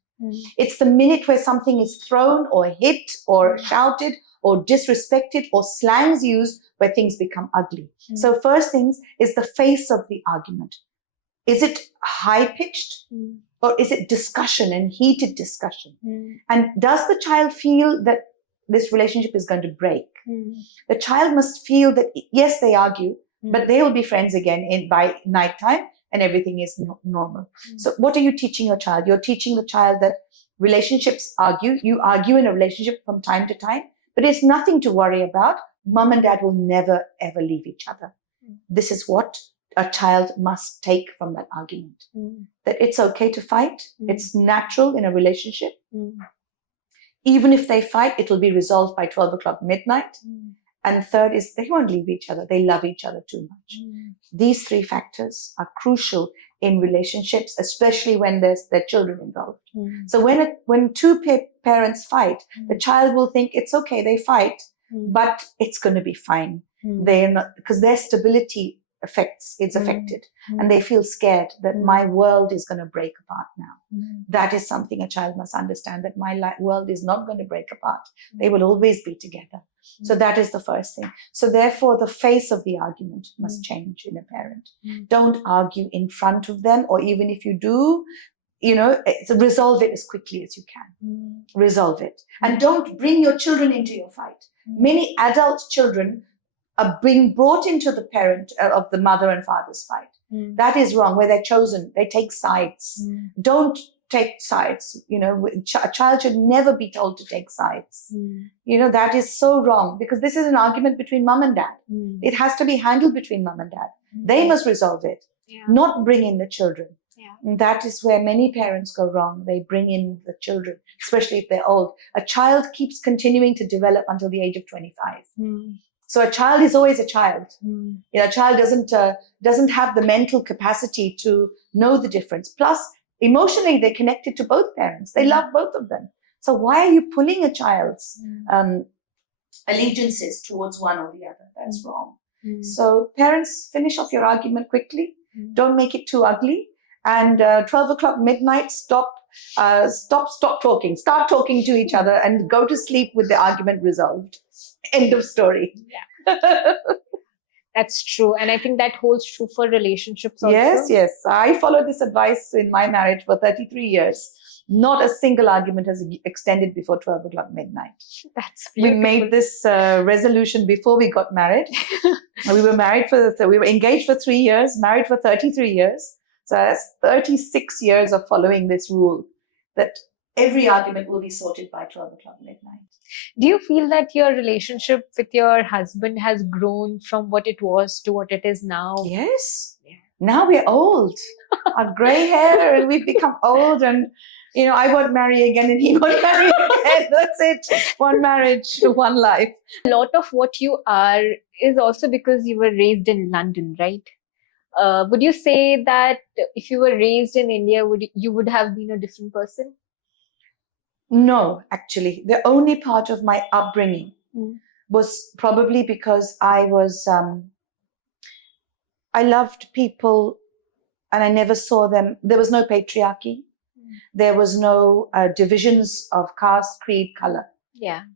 It's the minute where something is thrown or hit or shouted or disrespected or slangs used where things become ugly. So first things is the face of the argument. Is it high-pitched or is it discussion and heated discussion? And does the child feel that this relationship is going to break? The child must feel that, yes, they argue, but they will be friends again by nighttime and everything is normal. So what are you teaching your child? You're teaching the child that relationships argue. You argue in a relationship from time to time, but it's nothing to worry about. Mom and dad will never, ever leave each other. This is what a child must take from that argument. That it's okay to fight. It's natural in a relationship. Even if they fight, it will be resolved by 12 o'clock midnight. And third is they won't leave each other. They love each other too much. These three factors are crucial in relationships, especially when there's their children involved. Mm. So when two parents fight, the child will think it's okay, they fight, but it's going to be fine. They're not, because their stability is affected, and they feel scared that my world is going to break apart now. That is something a child must understand, that my world is not going to break apart. They will always be together. So that is the first thing. So therefore, the face of the argument must change in a parent. Don't argue in front of them, or even if you do, resolve it as quickly as you can. Resolve it. And don't bring your children into your fight. Many adult children are being brought into the parent of the mother and father's fight. That is wrong, where they're chosen. They take sides. Don't take sides. A child should never be told to take sides. That is so wrong, because this is an argument between mom and dad. It has to be handled between mom and dad. They must resolve it, not bring in the children. And that is where many parents go wrong. They bring in the children, especially if they're old. A child keeps continuing to develop until the age of 25. So a child is always a child. A child doesn't have the mental capacity to know the difference. Plus, emotionally, they're connected to both parents. They love both of them. So why are you pulling a child's allegiances towards one or the other? That's wrong. So parents, finish off your argument quickly. Don't make it too ugly. And 12 o'clock midnight, stop talking. Start talking to each other and go to sleep with the argument resolved. End of story. That's true. And I think that holds true for relationships also. Yes. I followed this advice in my marriage for 33 years. Not a single argument has extended before 12 o'clock midnight. That's beautiful. We made this resolution before we got married. We were engaged for 3 years, married for 33 years. So that's 36 years of following this rule, that every argument will be sorted by 12 o'clock midnight. Do you feel that your relationship with your husband has grown from what it was to what it is now? Yes. Now we're old. Our grey hair, and we've become old, and I won't marry again and he won't marry again. That's it. One marriage, one life. A lot of what you are is also because you were raised in London, right? Would you say that if you were raised in India, you would have been a different person? No, actually. The only part of my upbringing was probably because I loved people and I never saw them. There was no patriarchy. There was no divisions of caste, creed, color.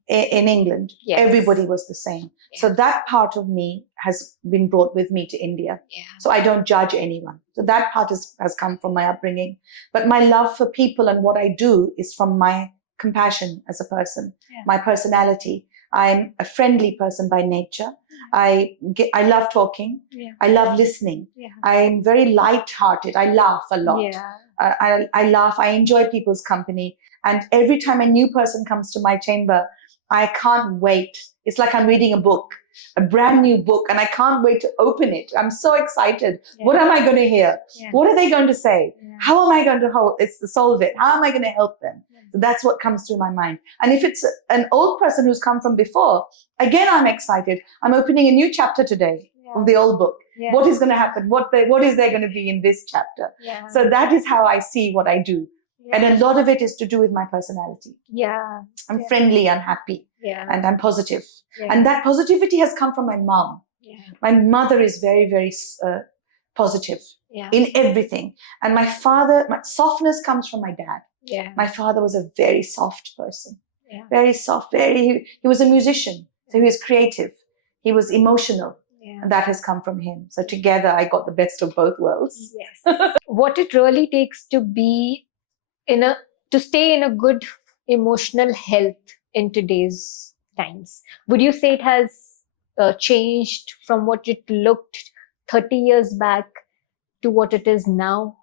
In England, everybody was the same. So that part of me has been brought with me to India. So I don't judge anyone. So that part has come from my upbringing. But my love for people and what I do is from my compassion as a person, my personality. I'm a friendly person by nature. I love talking. I love listening. I'm very light-hearted. I laugh a lot. I laugh. I enjoy people's company. And every time a new person comes to my chamber, I can't wait. It's like I'm reading a book, a brand new book, and I can't wait to open it. I'm so excited. What am I going to hear? What are they going to say? How am I going to solve it? How am I going to help them? So that's what comes through my mind. And if it's an old person who's come from before, again, I'm excited. I'm opening a new chapter today of the old book. What is going to happen? What is there going to be in this chapter? So that is how I see what I do. And a lot of it is to do with my personality. I'm friendly, I'm happy, and I'm positive. And that positivity has come from my mom. My mother is very, very positive in everything. And my softness comes from my dad. My father was a very soft person. Very soft, he was a musician, so he was creative. He was emotional. And that has come from him. So together I got the best of both worlds. What it really takes to be to stay in a good emotional health in today's times. Would you say it has changed from what it looked 30 years back to what it is now?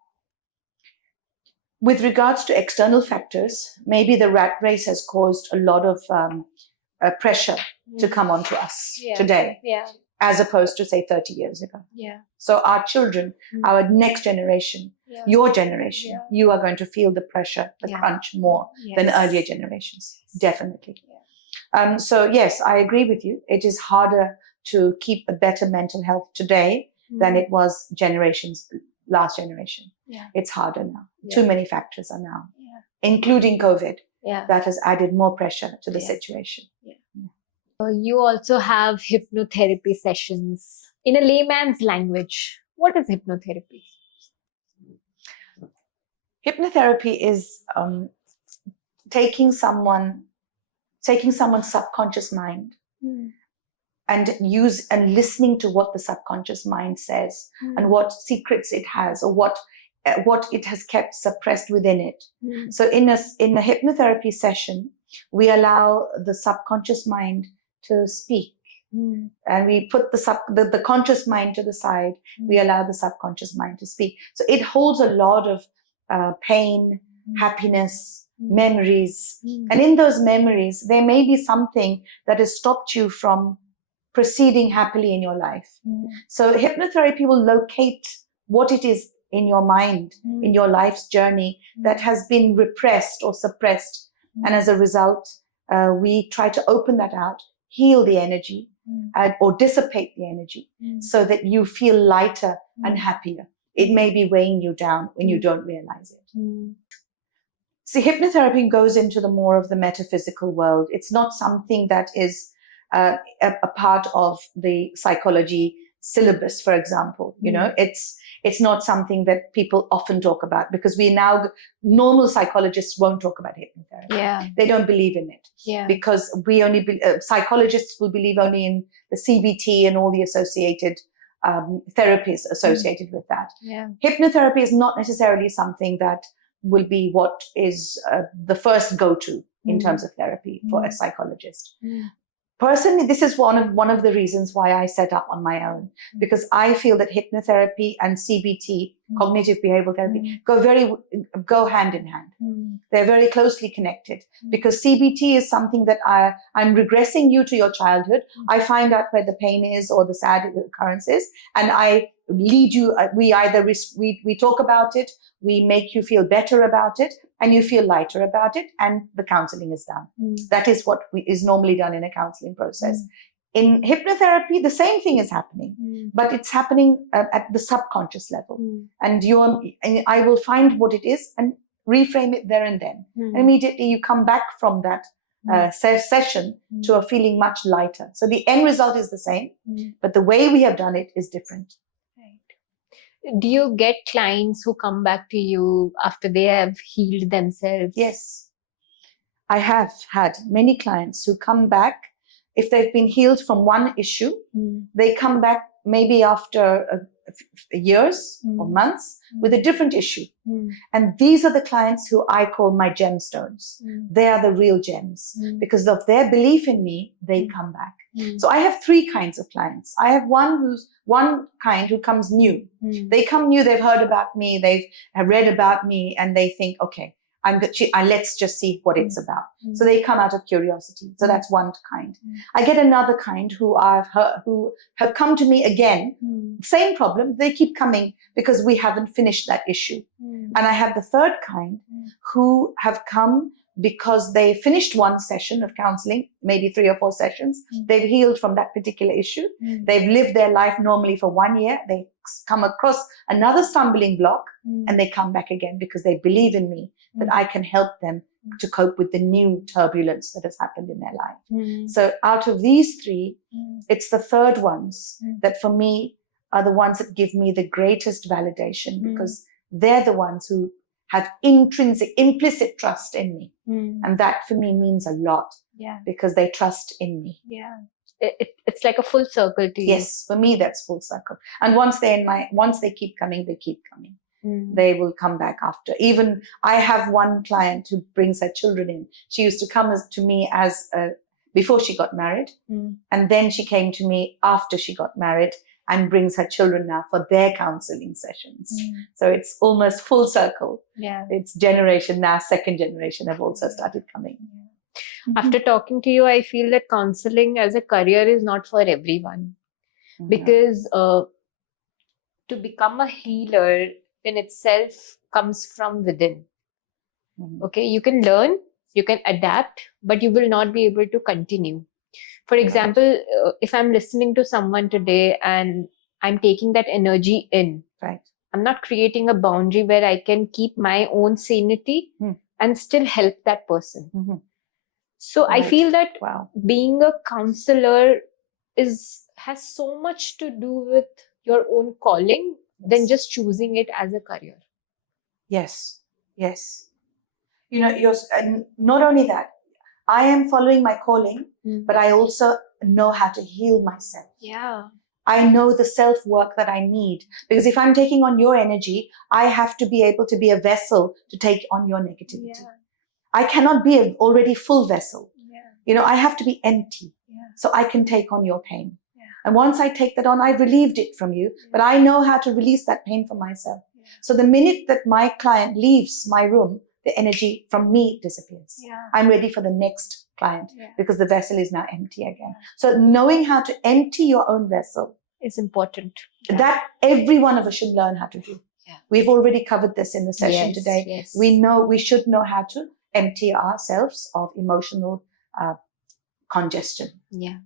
With regards to external factors, maybe the rat race has caused a lot of pressure to come onto us today, as opposed to, say, 30 years ago. So our children, our next generation, your generation, you are going to feel the pressure, the crunch more than earlier generations, definitely. So yes, I agree with you. It is harder to keep a better mental health today than it was generations last generation. Yeah. It's harder now. Yeah. Too many factors are now, Yeah. including COVID. Yeah. That has added more pressure to the Yeah. situation. You also have hypnotherapy sessions. In a layman's language, what is hypnotherapy? Hypnotherapy is taking someone's subconscious mind and listening to what the subconscious mind says and what secrets it has, or what it has kept suppressed within it. So in a hypnotherapy session, we allow the subconscious mind to speak. And we put the conscious mind to the side. We allow the subconscious mind to speak. So it holds a lot of pain, happiness, memories. And in those memories, there may be something that has stopped you from proceeding happily in your life. So hypnotherapy will locate what it is in your mind, in your life's journey, that has been repressed or suppressed. And as a result, we try to open that out, heal the energy, or dissipate the energy, so that you feel lighter and happier. It may be weighing you down when you don't realize it. See, hypnotherapy goes into the more of the metaphysical world. It's not something that is a part of the psychology syllabus, for example. You know, it's not something that people often talk about, because normal psychologists won't talk about hypnotherapy. Yeah. They don't believe in it. Yeah. Because psychologists will believe only in the CBT and all the associated therapies associated with that. Yeah. Hypnotherapy is not necessarily something that will be what is the first go-to in terms of therapy for a psychologist. Personally, this is one of the reasons why I set up on my own, because I feel that hypnotherapy and CBT, cognitive behavioral therapy, go hand in hand. They're very closely connected, because CBT is something that I'm regressing you to your childhood. I find out where the pain is or the sad occurrence is, and I lead you. We talk about it, we make you feel better about it, and you feel lighter about it, and the counseling is done. That is what is normally done in a counseling process. In hypnotherapy, the same thing is happening, but it's happening at the subconscious level. And I will find what it is and reframe it there and then. And immediately you come back from that session to a feeling much lighter. So the end result is the same, but the way we have done it is different. Do you get clients who come back to you after they have healed themselves? Yes. I have had many clients who come back. If they've been healed from one issue, they come back maybe after years or months with a different issue. And these are the clients who I call my gemstones. They are the real gems. Because of their belief in me, they come back. So I have three kinds of clients. I have one kind who comes new. They come new, they've heard about me, they've read about me, and they think, okay, let's just see what it's about. So they come out of curiosity. So that's one kind. I get another kind who have come to me again. Same problem. They keep coming because we haven't finished that issue. And I have the third kind who have come because they finished one session of counseling, maybe 3 or 4 sessions. They've healed from that particular issue. They've lived their life normally for 1 year. They come across another stumbling block, and they come back again because they believe in me, that I can help them to cope with the new turbulence that has happened in their life. So out of these three, it's the third ones that for me are the ones that give me the greatest validation, because they're the ones who have implicit trust in me. And that for me means a lot, because they trust in me. It's like a full circle to you. Yes, for me that's full circle. And once they keep coming, they keep coming. They will come back after. Even I have one client who brings her children in. She used to come to me before she got married, and then she came to me after she got married, and brings her children now for their counseling sessions. So it's almost full circle. It's generation now, second generation have also started coming. After talking to you, I feel that counseling as a career is not for everyone. Because to become a healer in itself comes from within. Okay, you can learn, you can adapt, but you will not be able to continue. For example, if I'm listening to someone today and I'm taking that energy in, I'm not creating a boundary where I can keep my own sanity and still help that person. Mm-hmm. So I Right. feel that Wow. being a counselor has so much to do with your own calling than just choosing it as a career. Yes. Yes. You know, and not only that, I am following my calling, but I also know how to heal myself. Yeah. I know the self-work that I need, because if I'm taking on your energy, I have to be able to be a vessel to take on your negativity. Yeah. I cannot be an already full vessel. Yeah. You know, I have to be empty so I can take on your pain. Yeah. And once I take that on, I've relieved it from you, but I know how to release that pain from myself. Yeah. So the minute that my client leaves my room, the energy from me disappears. Yeah. I'm ready for the next client because the vessel is now empty again. Yeah. So knowing how to empty your own vessel is important. Yeah. That every one of us should learn how to do. Yeah. We've already covered this in the session today. Yes. We should know how to empty ourselves of emotional congestion. Yeah.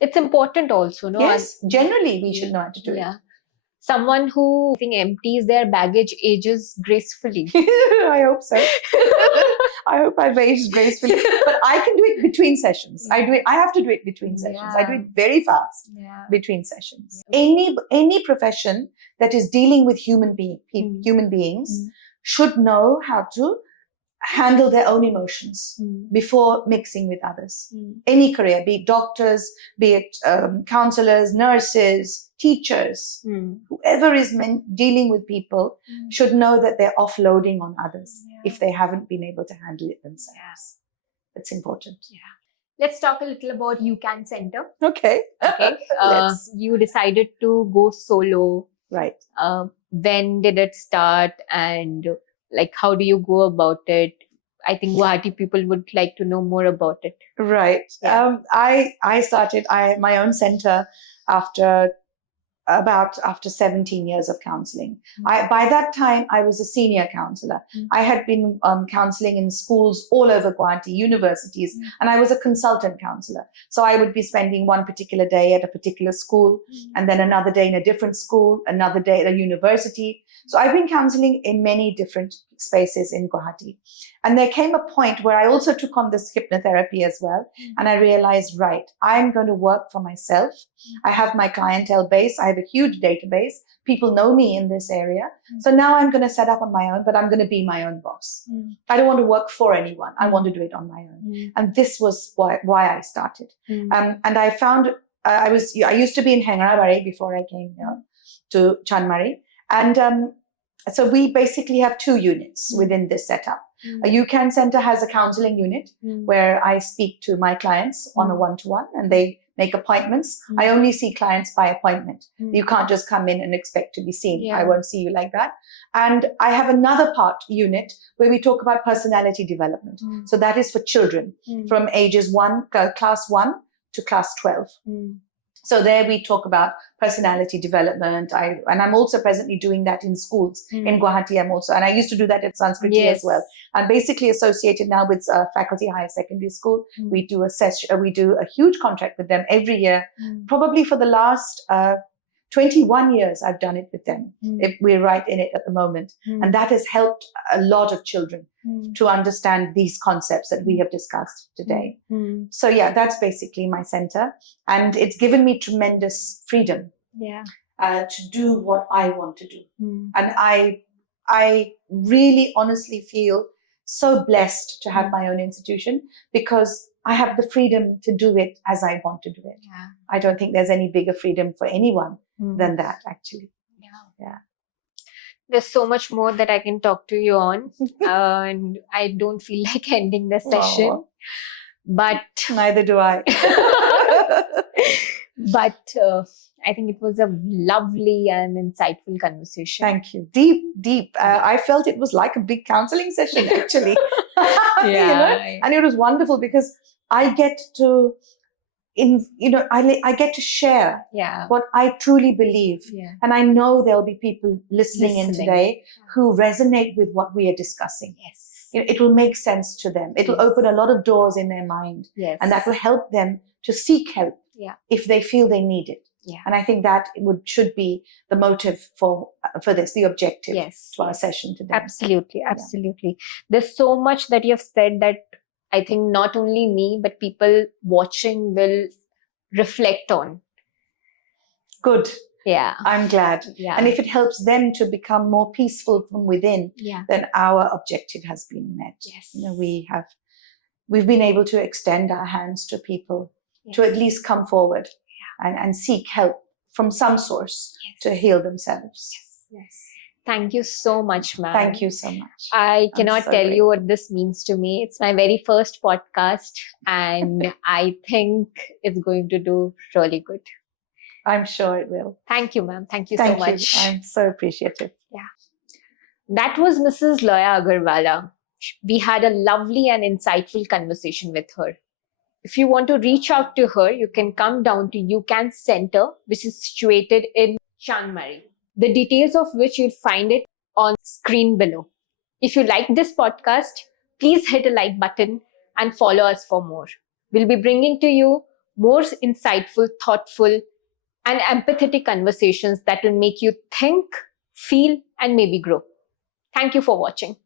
It's important also, no? Yes, generally we should know how to do it. Someone who empties their baggage ages gracefully. I hope so. I hope I've aged gracefully. But I can do it between sessions. I have to do it between sessions. I do it very fast between sessions. Any profession that is dealing with human beings should know how to handle their own emotions before mixing with others. Any career, be it doctors, be it counselors, nurses, teachers, whoever is dealing with people should know that they're offloading on others if they haven't been able to handle it themselves. It's important. Yeah. Let's talk a little about Ucan Center. Okay. You decided to go solo. Right. When did it start, and how do you go about it? I think Guwahati people would like to know more about it. Right. Yeah. I started my own center after 17 years of counseling. By that time, I was a senior counselor. I had been counseling in schools all over Guwahati, universities, and I was a consultant counselor. So I would be spending one particular day at a particular school, and then another day in a different school, another day at a university. So I've been counseling in many different spaces in Guwahati. And there came a point where I also took on this hypnotherapy as well. And I realized, right, I'm going to work for myself. I have my clientele base. I have a huge database. People know me in this area. So now I'm going to set up on my own, but I'm going to be my own boss. I don't want to work for anyone. I want to do it on my own. And this was why I started. And I found, I used to be in Hengarabari before I came here to Chanmari. And so we basically have two units within this setup. A Ucan Center has a counseling unit where I speak to my clients on a one-to-one, and they make appointments. I only see clients by appointment. You can't just come in and expect to be seen. I won't see you like that. And I have another unit where we talk about personality development. So that is for children from ages class 1 to class 12. So there we talk about personality development. And I'm also presently doing that in schools. In Guwahati, and I used to do that at Sanskriti as well. I'm basically associated now with Faculty Higher Secondary School. We do a huge contract with them every year. Probably for the last 21 years, I've done it with them. If we're right in it at the moment. And that has helped a lot of children to understand these concepts that we have discussed today. So yeah, that's basically my center. And it's given me tremendous freedom to do what I want to do. And I really honestly feel so blessed to have my own institution, because I have the freedom to do it as I want to do it. I don't think there's any bigger freedom for anyone than that, actually. Yeah. There's so much more that I can talk to you on, and I don't feel like ending the session. But neither do I. But I think it was a lovely and insightful conversation. Thank you. Deep. I felt it was like a big counseling session, actually. And it was wonderful because I get to, I get to share what I truly believe. And I know there'll be people listening in today who resonate with what we are discussing. It will make sense to them. It will open a lot of doors in their mind. And that will help them to seek help if they feel they need it. Yeah. And I think that should be the motive for this, the objective to our session today. Absolutely. There's so much that you have said that I think not only me, but people watching will reflect on. Good. Yeah. I'm glad. Yeah. And if it helps them to become more peaceful from within, then our objective has been met. Yes. You know, we've been able to extend our hands to people to at least come forward and seek help from some source to heal themselves. Yes. Thank you so much, ma'am. Thank you so much. I cannot tell you what this means to me. It's my very first podcast, and I think it's going to do really good. I'm sure it will. Thank you, ma'am. Thank you so much. I'm so appreciative. Yeah. That was Mrs. Loya Agarwala. We had a lovely and insightful conversation with her. If you want to reach out to her, you can come down to Ucan Center, which is situated in Chiang the details of which you'll find it on screen below. If you like this podcast, please hit a like button and follow us for more. We'll be bringing to you more insightful, thoughtful, and empathetic conversations that will make you think, feel, and maybe grow. Thank you for watching.